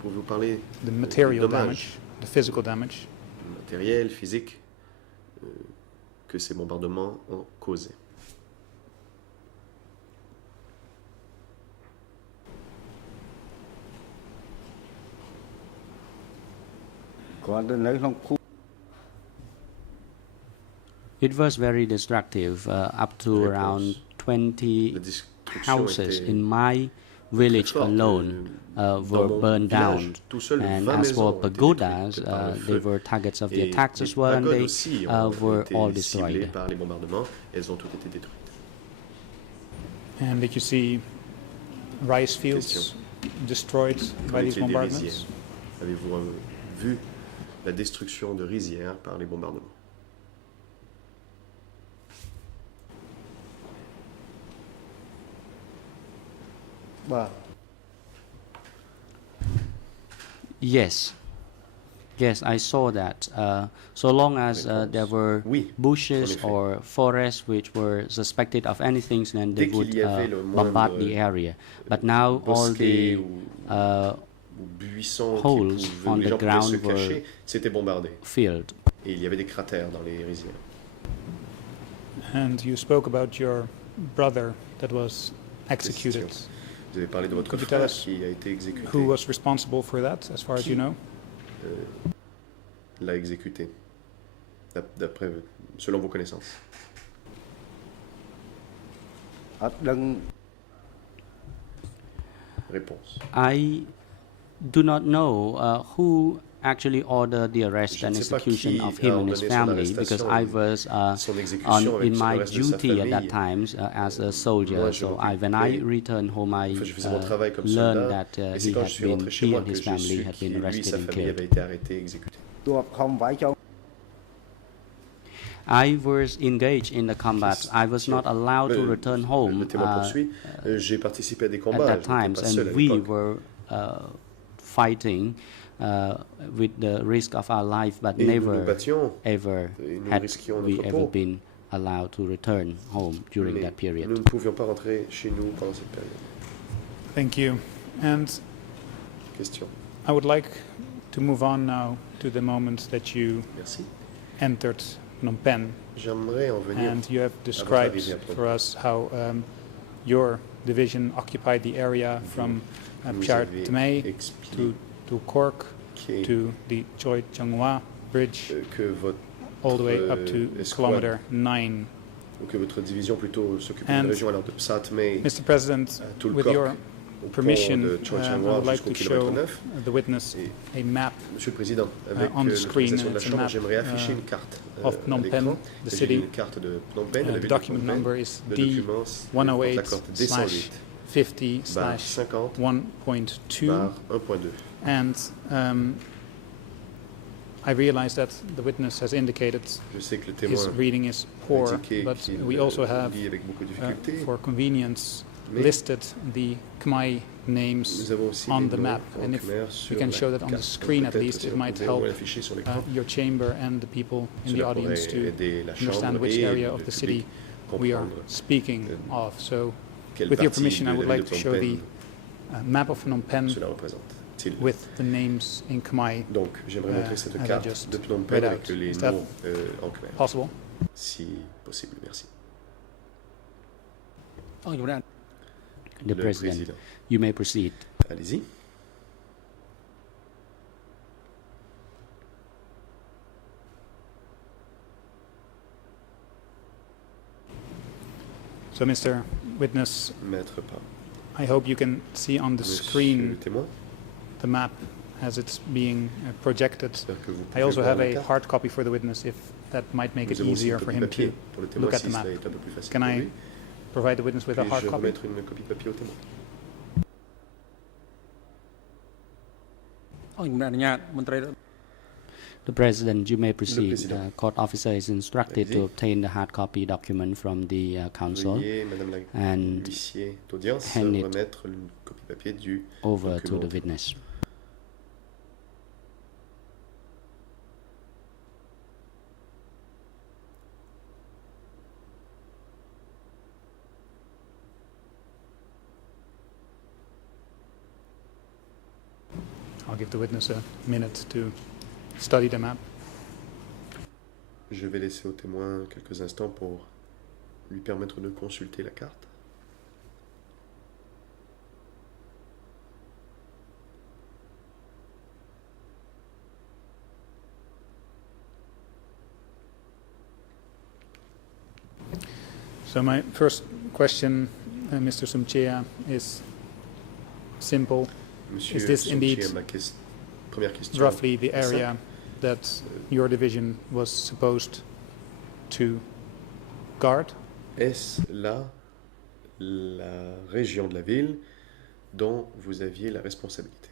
Pouvez-vous parler the des material dommages damage, the physical damage? matériels, physiques que ces bombardements ont causés? It was very destructive, up to Réponse. around La 20 destruction houses était in my très village forte. alone Dans were mon burned village, down. tout seul, And 20 as for maisons ont été pagodas, détruites par le they feu. were targets of the Et attacks les as well, and pagodes they aussi ont were été all ciblées destroyed. par les bombardements. Elles ont toutes été détruites. And did you see rice fields Question. destroyed Qu'en by these est-il des bombardments? rizières? Avez-vous vu la destruction de rizières par les bombardements? Yes. Yes, I saw that. So long as there were Oui, bushes en effet. or forests which were suspected of anything, then they Dès qu'il would y avait le bombard moindre, the area. But now all bosquets the ou buissons holes où on les the gens pouvaient se ground were cacher, c'était bombardé. filled. Et il y avait des cratères dans les rizières. And you spoke about your brother that was executed. Question. Vous avez parlé de votre Could you tell frère us qui a été exécuté. Who was responsible for that, as far as you know? L'a exécuté, selon vos connaissances? Réponse. I do not know who actually ordered the arrest Je and ne sais pas execution qui of a him and his ordonné son family, because arrestation I et was son exécution avec in le my reste de sa duty at that famille. time as a soldier. Moi, je So when I m'occupais- returned home, I Enfin, je faisais mon travail comme learned soldat, that et c'est he quand je suis rentré chez moi and que his j'ai family su had qu'il, been lui et arrested sa and famille killed. avaient été arrêtés et exécutés. I was engaged in the combat. I was not allowed to return home Le témoin poursuit. J'ai participé à des combats. at that Je n'étais time, pas seul and à we l'époque. were fighting with the risk of our life, but Et nous nous never battions. ever Et nous had risquions we notre ever peau. been allowed to return home during Mais that period. nous ne pouvions pas rentrer chez nous pendant cette période. Thank you. And Question. I would like to move on now to the moment that you Merci. entered Phnom Penh. J'aimerais en venir. And you have described arrivée à Phnom for us how your division occupied the area from Vous Phra avez Tmei expliqué to Cork to the Choi Changhua Bridge, que votre all the way up to escouade, kilometer 9. ou que votre division plutôt s'occupe And d'une région alors de Phra Tmei Mr. President, à tout le with corps, your au pont permission, de Choi I Changhua would like jusqu'au to kilomètre show 9. the witness Et a map Monsieur le Président, avec on the screen, l'autorisation de la it's a Chambre, map, j'aimerais afficher une carte of à Phnom l'écran. Penh, the Il s'agit city. d'une carte de Phnom Penh, de la The ville de document Phnom Penh. number is Le document porte la carte D108 D108/50/1.2. 50/1.2. And I realize that the witness has indicated Je sais que le his témoin reading is a poor, indiqué but qu'il we also have, lit avec beaucoup de difficulté. for convenience, Mais listed the Khmer names nous avons aussi on des the noms map, en and if khmer you sur can la show that on the carte. screen at Peut-être least, si it on might pouvait au moins help l'afficher sur l'écran. your chamber and the people in the Cela audience pourrait to aider la understand chambre which et area le of the public city we are comprendre speaking of. So, quelle with your partie permission, de I la would ville like de to Phnom show the Penh map of Phnom Penh cela représente-t-il. with the names in Khmer. Donc, j'aimerais montrer cette as I carte just de Phnom read Penh out. avec les Is that noms en khmer, possible? si possible. Merci. The Le President, président. you may proceed. Allez-y. So, Mr. Witness, Maître Pas. I hope you can see on the Monsieur le screen témoin, the map as it's being projected. j'espère que vous I pouvez also voir have la a carte. hard copy for the witness if that might make it Nous avons aussi easier une for copie him papier to pour le témoin look at si the cela map. est un peu plus facile Can pour I lui. provide the witness with a hard Puis-je copy? remettre une copie papier au témoin? អរគុណអ្នកមន្ត្រី The President, you may proceed. Président. Court officer is instructed to Allez-y. obtain the hard copy document from the counsel Veuillez, Madame and l'huissier d'audience, hand it remettre une copie papier du over to document. the witness. I'll give the witness a minute to study the map. Je vais laisser au témoin quelques instants pour lui permettre de consulter la carte. So my first question, Mr. Sumchea, is simple. Monsieur Is this Somchi, indeed première question. Roughly the est simple. area that your division was supposed to guard? Est-ce là la région de la ville dont vous aviez la responsabilité?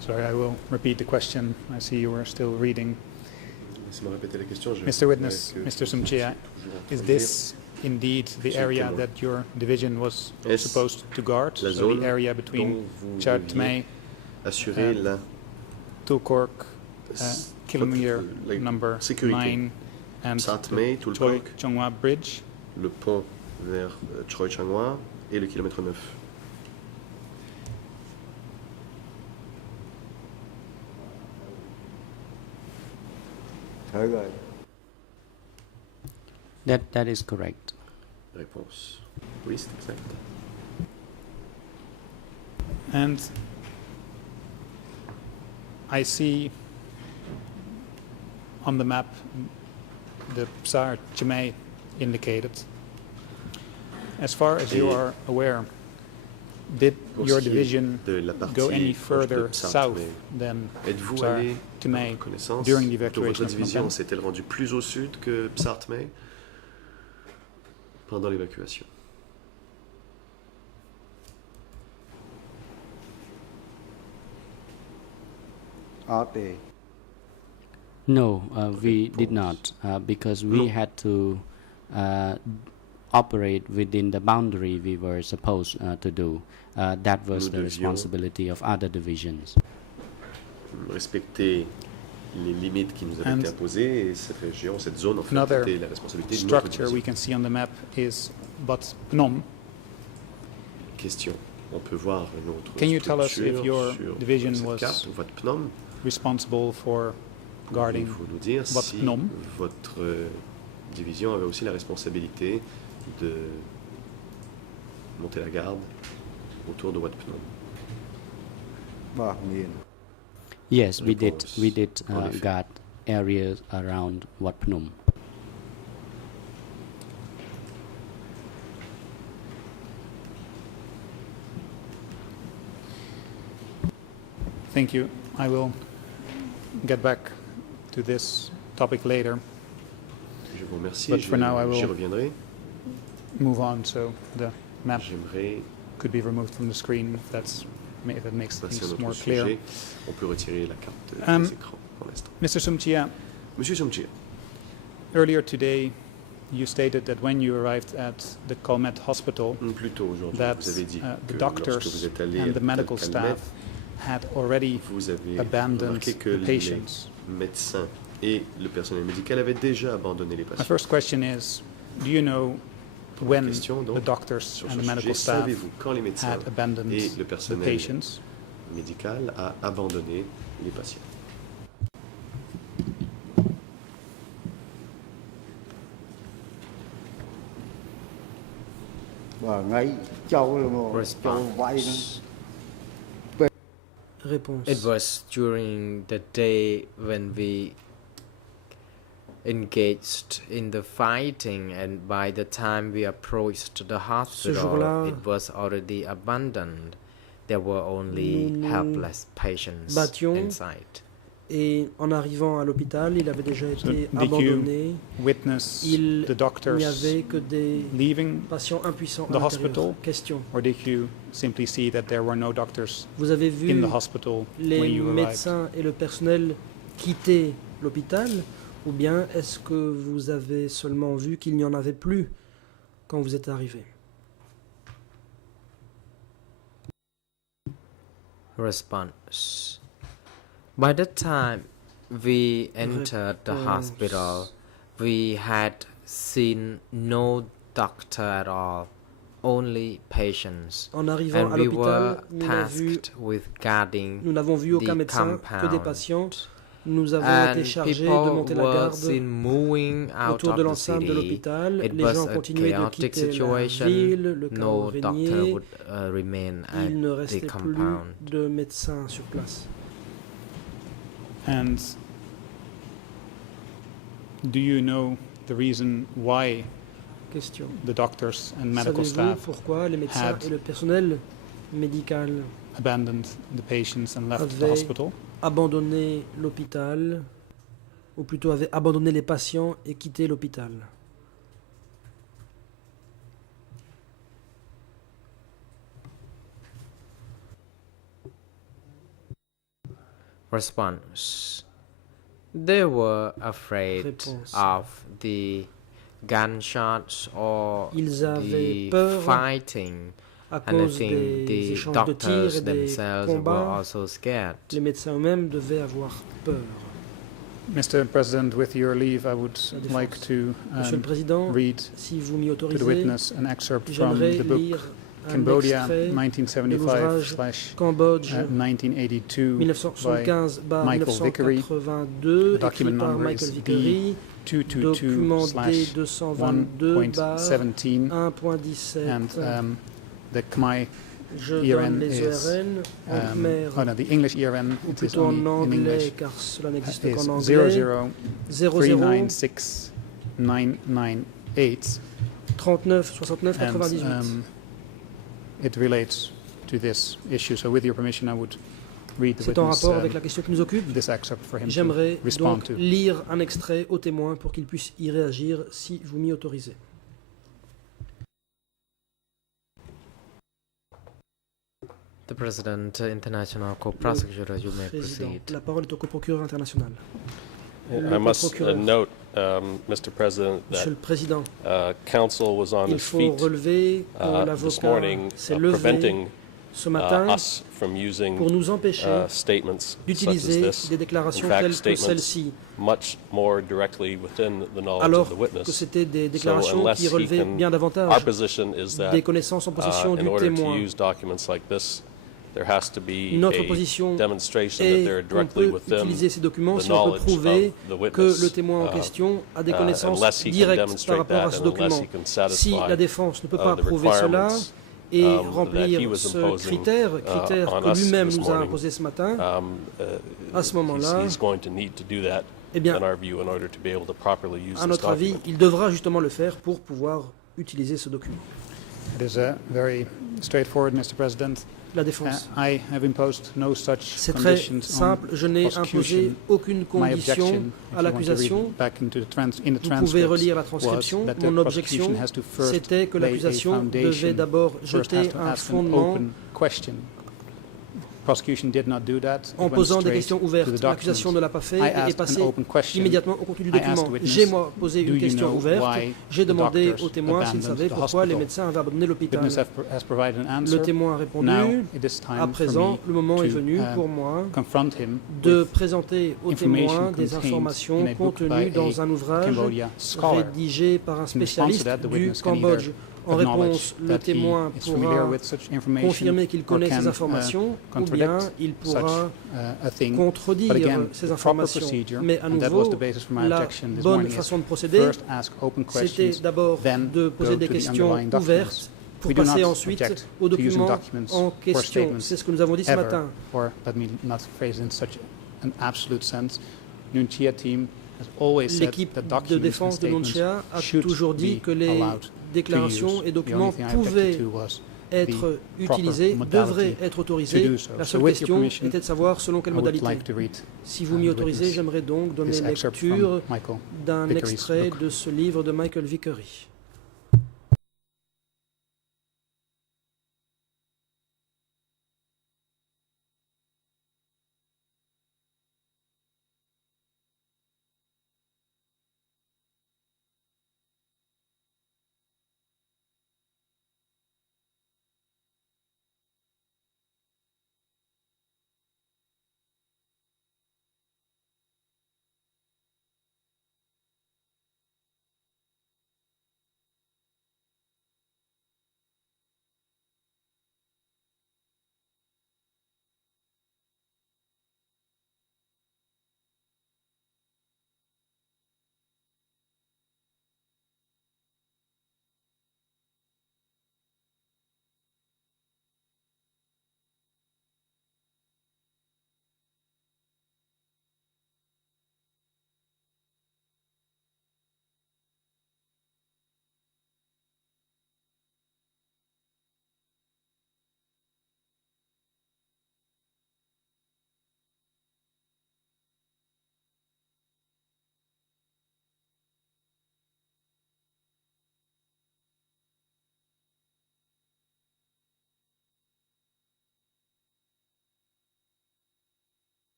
Sorry, I will repeat the question. I see you were still reading. Laissez-moi répéter la question. Mr. Witness, voudrais que Mr. vous Sumchea, soyez toujours en train is de this indeed the Monsieur le area témoin. that your division was Est-ce supposed to guard? la So zone the area dont between vous Chartmay, deviez assurer la Tulkork, s- kilometer la number sécurité. 9, and Satmay, the Choi Tulkork, Chonghwa Bridge. le pont vers Choi Changwa et le kilomètre 9. Thấy rồi. That is correct. Réponse. Oui, c'est exact. And I see on the map the Psar Chimay indicated. As far as you Et are aware, did Pour your ce qui est division de la partie go any proche de further Psar south Chimay, than êtes-vous Psar allé, à Chimay votre connaissance, during the de evacuation votre of Phnom division Penh? s'est-elle rendue plus au sud que Psartmay pendant l'évacuation? Ate. No, we did not, because we No. had to operate within the boundary we were supposed to do. That was Nous the devions- responsibility of other divisions. Respecter les limites qui nous avaient And été imposées et cette région, cette zone, en fait, another était la responsabilité de notre structure we division. can see on the map is Bat Phnom. Question. On peut voir une autre Can you tell us structure if your sur division cette was carte, Wat Phnom. responsible for guarding Pouvez-vous nous dire Wat si Phnom? votre division avait aussi la responsabilité de monter la garde autour de Wat Phnom? Bah, miền. Yes, we did. Réponse. We did En effet. guard areas around Wat Phnom. Thank you. I will get back to this topic later. vous remercie. But for now, I J'y will reviendrai. move on so the map J'aimerais could be removed from the screen if that makes passer à things notre more clear. sujet. On peut retirer la carte Um, des écrans pour l'instant. Mr. Sumchia, Monsieur Somchir, earlier today you stated that when you arrived at the Calmette Hospital, plus tôt aujourd'hui, that vous avez dit the que lorsque doctors vous êtes allé à and the medical l'hôpital staff Calmette, had already vous avez abandoned remarqué que the les patients. médecins et le personnel médical avaient déjà abandonné les My patients. first question is, do you know when question, donc, the doctors Sur and ce the medical sujet, staff savez-vous quand les médecins had abandoned et le the personnel patients? médical a abandonné les patients? Và ngay châu là một châu vay nữa. Réponse. It was during the day when we engaged in the fighting, and by the time we approached the hospital, jour-là, it was already abandoned. There were only nous helpless patients battions inside. Et en arrivant à l'hôpital, il avait déjà So, été did abandonné. you witness Il the n'y doctors avait que des leaving, patients impuissants the à l'intérieur. hospital? Question. or did you simply see that there were no doctors Vous avez in vu the hospital when les you arrived? médecins et le personnel quitter l'hôpital, ou bien est-ce que vous avez seulement vu qu'il n'y en avait plus quand vous êtes arrivé? Response. By the time we entered the Réponse. hospital, we had seen no doctor at all, only patients. En arrivant And à we were l'hôpital, nous n'avons vu aucun the médecin que des compound. patients. Nous avons And été chargés de people monter la were garde seen moving out autour de of the l'enceinte de city. l'hôpital. It Les was gens a continuaient de chaotic quitter la situation. ville, le chaos No doctor régnait. would remain Il ne at the restait plus compound. de médecins sur place. And do you know the reason why Question. the doctors and medical Savez-vous staff pourquoi les médecins had et le personnel médical abandoned the patients and left the avaient hospital? abandonné l'hôpital, ou plutôt avaient abandonné les patients et quitté l'hôpital? Response. They were afraid Réponse. of the gunshots or Ils avaient the peur fighting, à and I cause think des the échanges de tirs et doctors des themselves were combats. also scared. Les médecins eux-mêmes devaient avoir peur. Mr. President, with your leave, I would La défense. like to Monsieur le Président, read si vous m'y to the autorisez, witness an excerpt from j'aimerais the book lire un Cambodia extrait de l'ouvrage 1975/1982 by 1975-1982, Document écrit par number Michael is Vickery, document D222-1.17, 1.17, and the Khmer je ERN donne les is, ERN en khmer, oh no, the English ERN, ou it is plutôt en only in anglais, English, car cela n'existe is qu'en anglais, 00396998, 39 69 and 98. it relates to this issue. So with your permission, I would read the C'est en witness rapport avec la question qui nous occupe. this excerpt for him to J'aimerais respond donc to. lire un extrait au témoin pour qu'il puisse y réagir si vous m'y autorisez. The President, International Co-Prosecutor, you may Président, proceed. la parole est au co-procureur international. I must note, Mr. President, Monsieur that le Président, counsel was on il his faut feet relever que this l'avocat morning, s'est levé preventing ce matin us from using pour nous empêcher statements such as d'utiliser this. des déclarations In fact, telles que statements celle-ci, much more directly within the knowledge alors of the que witness. c'était des So déclarations unless qui he relevaient can, bien our davantage position is that des connaissances en possession in du order to témoin. use documents like this, there has to be Notre a position demonstration that est they're qu'on directly peut within utiliser ces documents the si on peut knowledge prouver of the que witness. le témoin en question a des connaissances Unless he can directes demonstrate par rapport à that ce and unless document. he can Si satisfy la défense ne peut pas the prouver cela requirements et that he remplir was ce imposing, critère on que us lui-même this nous a morning, imposé ce matin, à ce moment-là, he's going to need to do that, eh bien, in our view, in order to be able to properly use à this notre avis, document. il devra justement le faire pour pouvoir utiliser ce document. It is very straightforward, Mr. President. La défense. I have imposed no such C'est très conditions on simple, je n'ai imposé prosecution. aucune My condition objection, if à you want to read l'accusation. it back into the in the Vous pouvez transcripts, relire la was transcription. that the Mon objection, prosecution has to first c'était que lay a l'accusation devait foundation, d'abord first has jeter to un ask an fondement open question. Prosecution did not do that. It en went posant des straight questions to ouvertes. the L'accusation document. ne l'a pas fait I et est asked passée an open question. immédiatement au contenu du I asked document. the witness, J'ai moi posé "Do une you question know ouverte. why J'ai the demandé doctors au témoin s'il abandoned savait the pourquoi les hospital? médecins avaient abandonné l'hôpital. Witness has provided an answer. Le témoin a Now répondu. it is time À présent, for le me moment est to, venu pour moi confront him de with présenter au information témoin des contained informations in a book by contenues a dans un ouvrage Cambodia scholar. rédigé par un In response to spécialiste that, the du witness can Cambodge. either En réponse, acknowledge le that témoin he is familiar pourra with such information confirmer qu'il or connaît can, ces informations, ou contradict bien il pourra such, a thing. contredire But again, ces the proper informations. procedure, Mais à and that was nouveau, the basis for my la objection this bonne morning, is façon de procéder, first ask open c'était questions, d'abord then de go poser des to the questions underlying documents. ouvertes pour We do passer not ensuite object aux to using documents documents en or question. statements C'est ce que nous avons dit ce ever, matin. or let me not phrase it in such an absolute sense. Nunchia team has always said L'équipe that de documents and défense de statements Nunchia a should toujours dit be que les allowed to déclarations use. et The documents only thing I pouvaient objected to was être proper utilisés, modality devraient être to autorisés. do so. La So seule with your question permission, était de savoir selon quelle I would modalité. like to read Si vous m'y and autorisez, witness j'aimerais donc donner this excerpt from lecture Michael d'un Vickery's extrait book. de ce livre de Michael Vickery.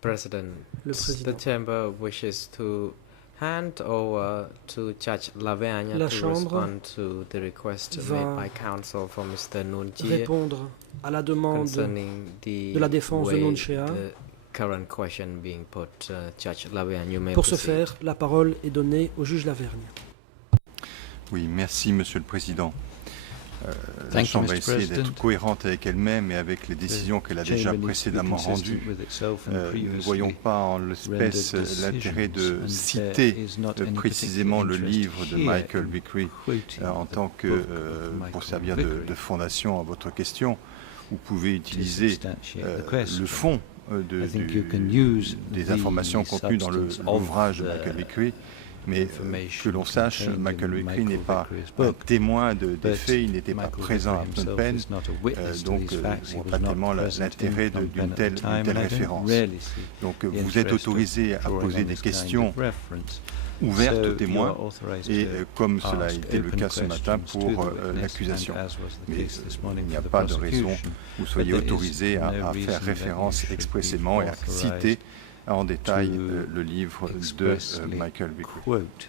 President, Le the président. chamber wishes to hand over to Judge Lavergne La to Chambre respond to the request va made by counsel for Mr. Nunchia Répondre à la demande concerning the de la défense de way Nunchia. the current question being put. Judge Lavergne, you may Pour ce proceed. faire, la parole est donnée au juge Lavergne. Oui, merci Monsieur le Président. La Thank you, Chambre a Mr. essayé d'être President. cohérente avec elle-même et avec les décisions qu'elle a déjà Chamber needs to be précédemment consistent rendues. with itself and Nous ne previously voyons pas en l'espèce rendered l'intérêt de decisions, and citer there is not any précisément le particular interest livre de here Michael in Vickery quoting en the tant que, book of pour Michael servir Vickery. de fondation à votre question. Vous pouvez utiliser substantiate the question. le fond I think you can use des the informations contenues dans substance of l'ouvrage de the Michael Vickery, mais information que l'on sache, contained in Michael Vickery Michael n'est pas Vickery's un book, témoin des but faits, il n'était pas Michael présent à Vickery Phnom himself Penh, is not a witness to donc these facts. je He vois was pas not tellement present l'intérêt in Phnom d'une Penh at the time, telle and I don't référence. really see Donc the vous êtes interest of autorisé à drawing poser on des this kind questions of reference. ouvertes So aux témoins, you are authorized et to comme cela a ask été le open cas ce matin questions pour to the witness, l'accusation. and as was the Mais case this morning il n'y a for the pas de raison prosecution. que vous soyez But there is autorisé no à reason faire that you référence should be expressément et à authorized citer en détail to le livre de expressly Michael Vickery. quote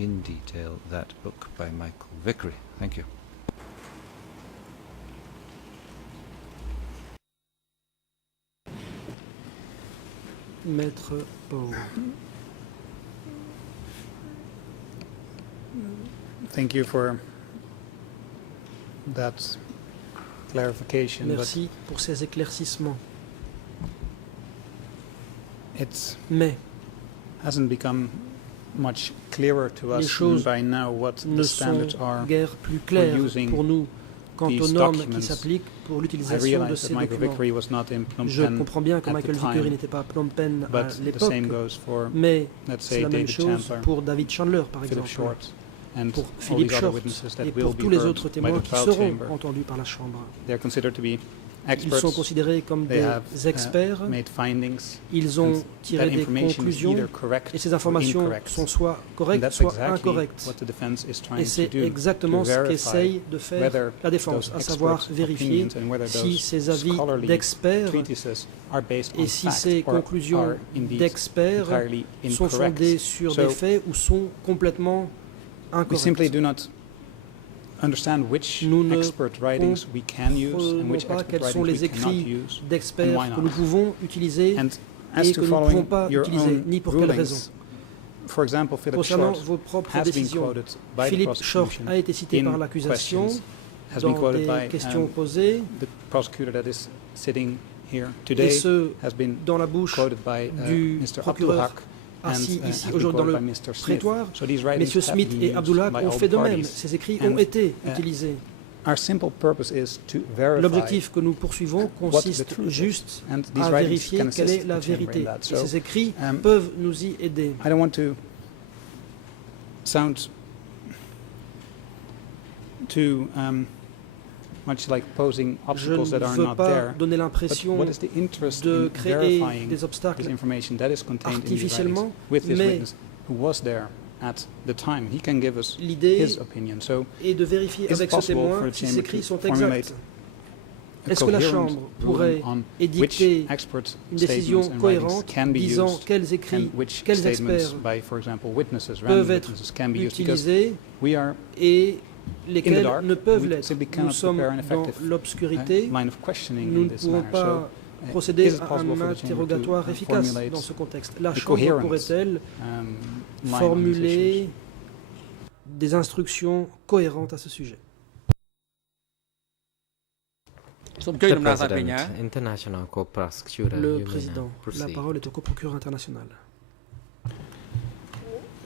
in detail that book by Michael Vickery. Thank you. Maître Paul. Thank you for that clarification. Merci pour ces éclaircissements. But it Mais hasn't become much clearer to les us choses by now what ne the sont standards are. guère plus claires using pour nous quant aux these normes qui documents. s'appliquent pour I l'utilisation de realize ces that Michael documents. Vickery was not in Phnom Je Penh comprends bien que at the Michael time, Vickery n'était pas à Phnom Penh à but the l'époque, same goes for, mais let's c'est say, la même David chose Chandler, pour David Chandler, par Philip exemple, Short, and pour all Philippe these other Short witnesses that et will pour be tous les heard autres by témoins the qui trial seront chamber. entendus par la Chambre. They are considered to be Ils experts. sont considérés comme They des have experts, made findings. ils ont and tiré that des information is conclusions either correct et ces or informations incorrect. sont soit And correctes, that's soit exactly incorrectes. what the defense is trying Et to c'est do, exactement to ce verify qu'essaye de faire whether la défense, those à savoir experts' vérifier opinions and whether si those ces avis scholarly d'experts treatises are based on et si fact ces or conclusions are indeed d'experts entirely sont incorrect. fondées sur So des faits ou sont complètement we simply incorrects. do not understand which Nous ne expert writings we can use and comprenons which pas expert quels sont writings les we cannot écrits use. and d'experts why que not. nous pouvons utiliser And as et to que nous ne pouvons following pas your utiliser, own ni pour quelles rulings, raisons. for example, Philip Concernant Short vos propres has been décisions, quoted by the Philippe Short prosecution a été cité in par l'accusation questions, has been dans quoted des by questions posées, the prosecutor that is sitting here et today, ce, has been dans la bouche quoted by du Mr. procureur Abdulhaq and assis has ici been aujourd'hui dans quoted le by Mr. Smith. prétoire. So these writings Messieurs have Smith been et used Abdullah by ont all fait de même. parties. Ces écrits And, ont été utilisés. Our simple purpose is to verify L'objectif que nous poursuivons what the consiste truth is. juste And these à writings vérifier can quelle assist est la the chamber in vérité. that. Et So, ces écrits um, peuvent nous y aider. I don't want to sound too much like posing Je obstacles that ne are veux not pas there. donner But l'impression what is the interest de in créer verifying des this obstacles information that is contained in these artificiellement, writings with this mais witness who was there at the time? He can give us l'idée his opinion. So est de vérifier Is it avec ce possible témoin for the si ces chamber écrits to sont formulate exacts. a Est-ce que la coherent Chambre ruling pourrait on édicter which expert une statements décision and writings cohérente can be disant used quels écrits, and which quels statements experts by, for example, witnesses, peuvent random être witnesses can be used, because utilisés we are et lesquels dark, ne peuvent we l'être. simply Nous cannot sommes prepare an dans effective, l'obscurité. line of questioning Nous in ne this pouvons manner. pas So, procéder is it à possible un for the chamber to, interrogatoire efficace formulate dans ce contexte. La a Chambre coherent, pourrait-elle line on these formuler issues? des instructions cohérentes à ce sujet? The President, International Co-Prosecutor, Le you may Président, now la proceed. parole est au co-procureur international.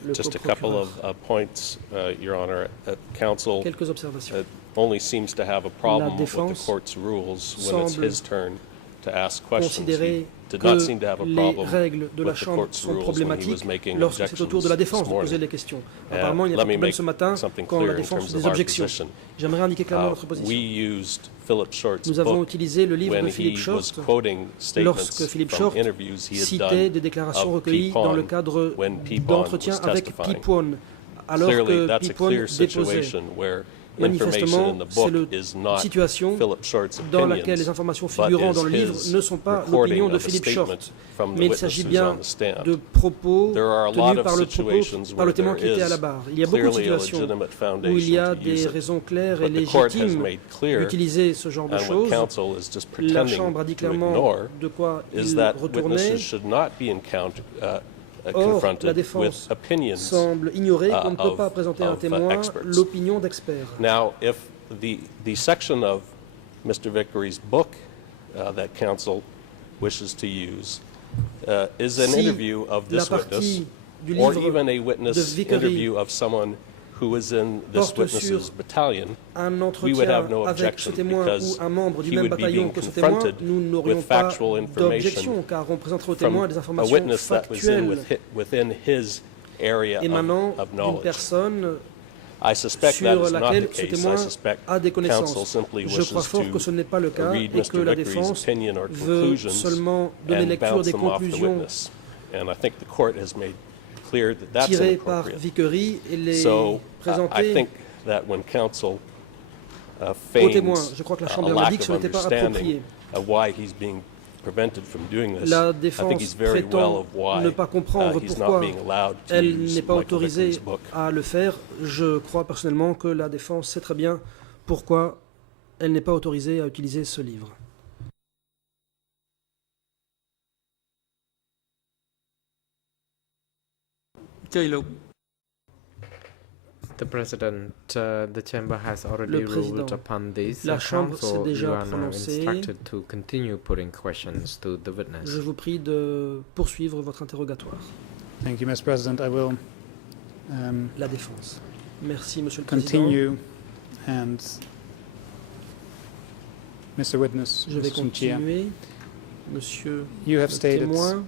Le Just a couple co-procureur. of points, Your Honor. Counsel Quelques observations. only seems to have a problem with the défense court's rules when it's semble his turn to ask questions. He Considérer did not que seem to have a les problem règles de la with the Chambre court's sont rules when he was problématiques making lorsque c'est au tour de la défense objections de this poser morning. les questions. Apparemment, il n'y a Let pas de me problème make ce matin something quand la clear in défense terms des of our objections. position. J'aimerais indiquer clairement notre We position. used Philip Short's Nous avons book utilisé le livre when de Philippe he Short was quoting lorsque statements Philippe from Short interviews he had citait done des déclarations of recueillies dans le Pipon cadre when Pipon d'entretiens was avec testifying. Pipon, alors Clearly, que that's a Pipon clear déposait. situation where information Manifestement, in the c'est book une is not situation Philip Short's dans laquelle les opinions, informations but figurant is dans le livre his ne sont pas recording l'opinion de of a Philippe statement Short, from the mais il s'agit witnesses bien on the stand. de propos There are a lot tenus of par le situations par le témoin where qui était à there la is barre. Il y a beaucoup de clearly a situations legitimate où il y a foundation to use des it. raisons claires et But the court has légitimes made clear, d'utiliser ce genre de and what choses. counsel is just La pretending Chambre a dit to clairement ignore, de quoi is il that retournait. witnesses should not be Or, la confronted with défense opinions semble ignorer qu'on ne peut of- pas présenter à un of, témoin experts. l'opinion d'experts. Now, if the section of Mr. Vickery's book that counsel wishes to use is an Si interview of this la witness, partie du or livre even a de witness Vickery interview of someone who is in this porte witness's sur battalion, un we would entretien have no avec objection ce témoin because ou un membre du he même would be bataillon being que ce témoin, confronted nous n'aurions with pas factual d'objection information car on présenterait au from témoin des a informations witness that was in factuelles within his area émanant of d'une knowledge. personne I suspect that sur is not the laquelle ce case. I témoin suspect a des counsel connaissances. simply Je crois wishes fort que ce n'est pas le to cas read et que Mr. la Vickery's défense opinion or veut conclusions seulement donner and lecture bounce des them off the conclusions witness. And I think the court has made clear that that's tirées par inappropriate. Vickery et les So I présenter think that when counsel au feigns témoin. Je crois que la a Chambre m'a dit lack que of ce n'était pas approprié. understanding of why he's being prevented from doing this, La I think défense he's very well prétend of why ne pas comprendre he's not pourquoi being allowed to elle use n'est pas Michael autorisée Vickery's book. à le faire. Je crois personnellement que la défense sait très bien pourquoi elle n'est pas autorisée à utiliser ce livre. The President, the Chamber has already Le Président, ruled upon this. la Chambre s'est Counsel, déjà you are now prononcée. instructed to continue putting questions to the witness. Je vous prie de poursuivre votre interrogatoire. Thank you, Mr. President. I will La défense. Merci, Monsieur le Président. continue, and Mr. Witness, Je vais Mr. Sunchia, continuer. Monsieur you have le stated témoin,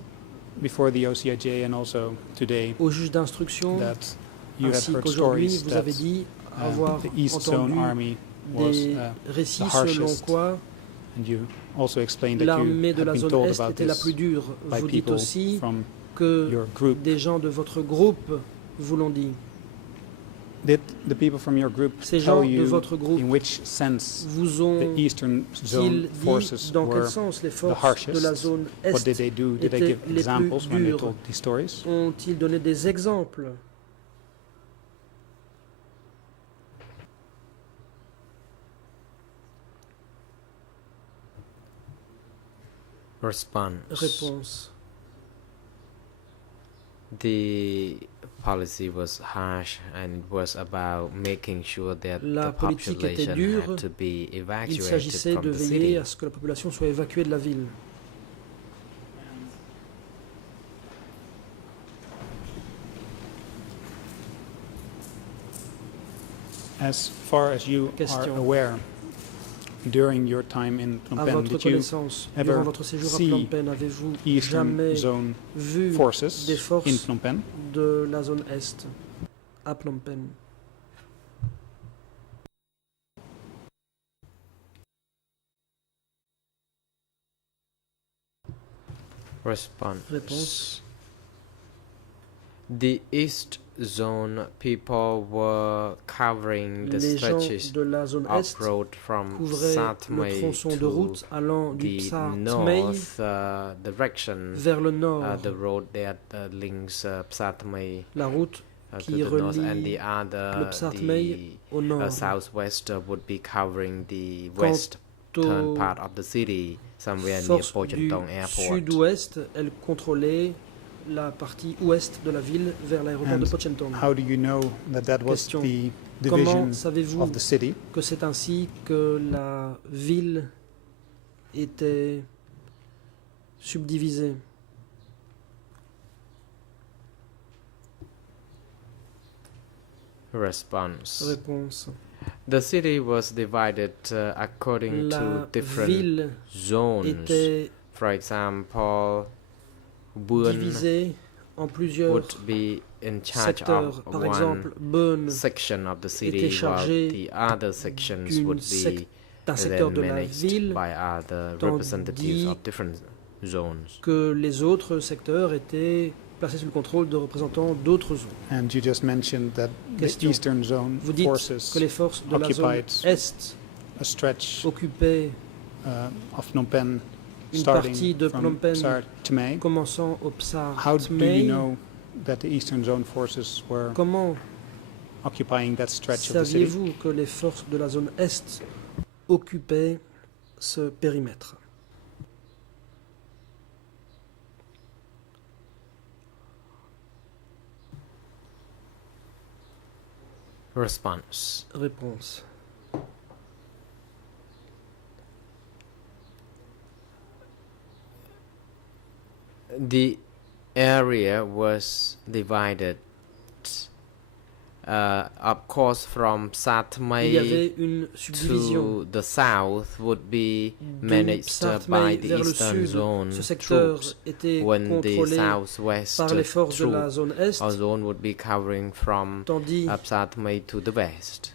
before the OCIJ and also today au juge d'instruction, that you have ainsi heard qu'aujourd'hui, stories vous that avez dit avoir the East Zone entendu Army was des récits selon harshest, quoi and you also explained that you l'armée de have la been zone told Est about était la this plus dure. by Vous dites people aussi from que your group. des gens de votre groupe vous l'ont dit. Did the people from your group Ces gens tell de you votre groupe in which sense vous the ont Eastern Zone dit forces dans quel were sens les the forces harshest? de la zone What did Est they do? Did they étaient give les plus examples when they dures? told these stories? Ont-ils donné des exemples? Response. Réponse. The policy was harsh and it was about making sure that La the politique était population dure. had to be Il evacuated s'agissait from de the veiller city. à ce que la population soit évacuée de la ville. As far as you are Question. aware, during your time in Phnom À Penh, votre did you connaissance, ever durant votre séjour à see Phnom Penh, avez-vous Eastern jamais Zone vu forces des forces in Phnom Penh? de la zone Est à Phnom Penh? Response. Réponse. The East Zone people were covering the Les gens stretches de la zone of Est road from couvraient South le May tronçon de to route allant du the Psa Tmei north direction. vers le nord. The road that links Psa Tmei La route to qui the north, and relie the other, le Psa Tmei au nord. southwest would be covering the Quant western aux part of the city, somewhere near forces Po du Chentong Airport. sud-ouest, elles contrôlaient la partie ouest de la ville vers l'aéroport de And Po Chentong. how do you know that that was Question. the Comment division savez-vous of the city? que c'est ainsi que la ville était subdivisée? Response. Réponse. The city was divided according La to different ville zones. était For example, Buen divisée en plusieurs would be in charge secteurs. of Par one exemple, Bonn section of the était city, while chargé the other sections d'une would be d'un secteur then de la managed ville, by other tandis representatives of different zones. que les autres secteurs étaient placés sous le contrôle de représentants d'autres zones. And you just mentioned that the Question. Eastern Zone Vous dites forces que les forces de la zone occupied Est a stretch occupaient of Phnom Penh une starting partie de Phnom from Penh Psar Tmei. commençant au Psa How do Tmei. you know that the Eastern Zone forces were Comment occupying that stretch of the city? saviez-vous que les forces de la zone Est occupaient ce périmètre? Response. Réponse. The area was divided, of course, from Il y Satmai avait une subdivision. to the south would be De managed Sartmai by the vers le Eastern sud, Zone ce secteur troops, était when the contrôlé southwest par les forces de la troop zone Est, or zone would be covering from tandis Satmai to the west.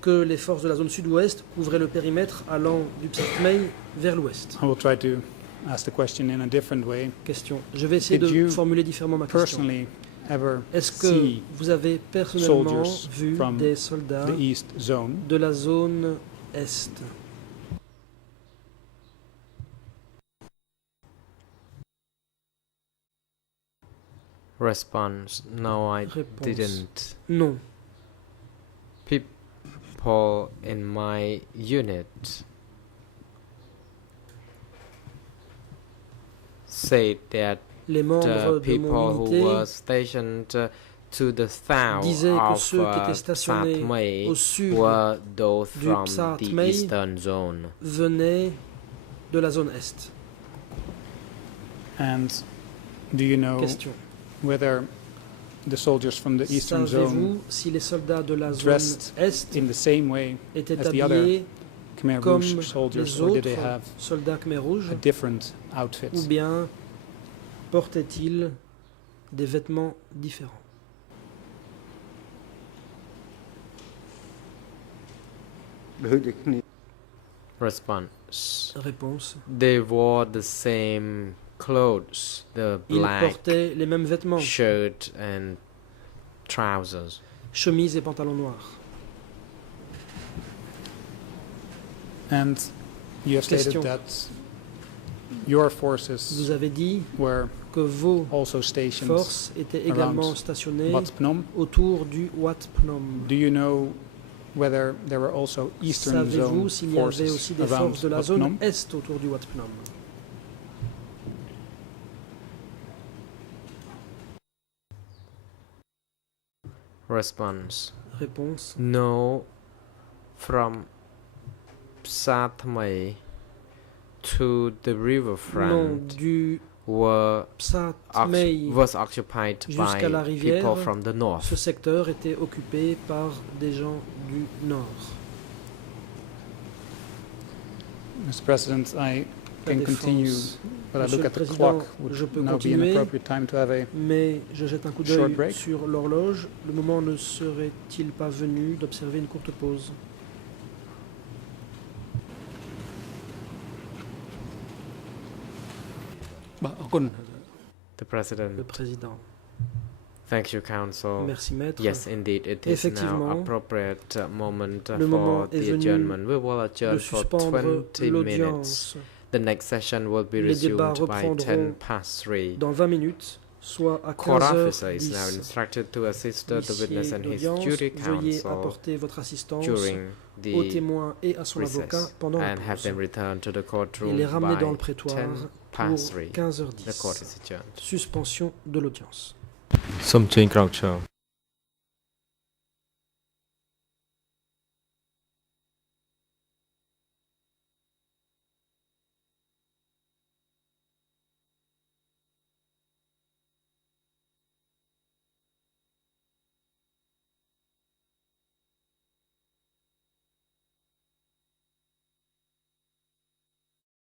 que les forces de la zone sud-ouest couvraient le périmètre allant du Psatmei vers l'ouest. I will try to ask the question in a different way. Question. Je vais essayer Did de you formuler différemment ma question. Personally, ever Est-ce que see vous avez personnellement soldiers vu from des soldats the East Zone? de la zone Est? Response: No, I Réponse. didn't. Non. People in my unit said that Les membres the de people mon who were unité stationed to the south disaient que of ceux qui étaient stationnés Satmai au sud were those du from the Psatmei Eastern Zone. venaient de la zone Est. And do you know Question. whether the soldiers from the Eastern Zone Savez-vous si les soldats de la zone dressed Est in the same way étaient as the other habillés Khmer comme Rouge soldiers, les or did autres they have soldats Khmer Rouge, a different outfit? ou bien portaient-ils des vêtements différents? Đối vớiគ្នា Response: Réponse. They wore the same clothes, the Ils black portaient les mêmes vêtements, shirt and trousers. chemise et pantalon noirs. And you have stated Question. that your Vous forces avez dit were que vos also stationed forces étaient également around stationnées Wat Phnom. autour du Wat Phnom. Do you know whether there were also Eastern Savez-vous Zone s'il y avait forces aussi des around forces de la Wat zone Phnom? Est autour du Wat Phnom? Response: Réponse. No, from Satmai to the Non, riverfront du was Psatmei occupied jusqu'à la by rivière, people from the north. ce secteur était occupé par des gens du nord. Mr. President, I La can continue, défense. but I Monsieur look le at the Président, clock. je Would peux now be an continuer, appropriate time to have a mais je jette un coup Short d'œil break. sur l'horloge. Le moment ne serait-il pas venu d'observer une courte pause? The President: Le Président. Thank you, Council. Merci, Maître. Yes, indeed, it is now Effectivement, appropriate moment le moment for est the venu adjournment. We will de adjourn for suspendre 20 minutes. l'audience. The next session will be Les débats resumed by 10 reprendront past 3. dans 20 minutes, soit à Court officer 15h10. is now instructed to assist the witness L'huissier and his d'audience, jury veuillez counsel apporter votre assistance during au the témoin et à son avocat recess pendant la and have pause them returned to the et courtroom les ramener dans le by prétoire 10 pour past 3. The court 15h10. is adjourned. Suspension de l'audience. សូមចេញក្រោកឈរ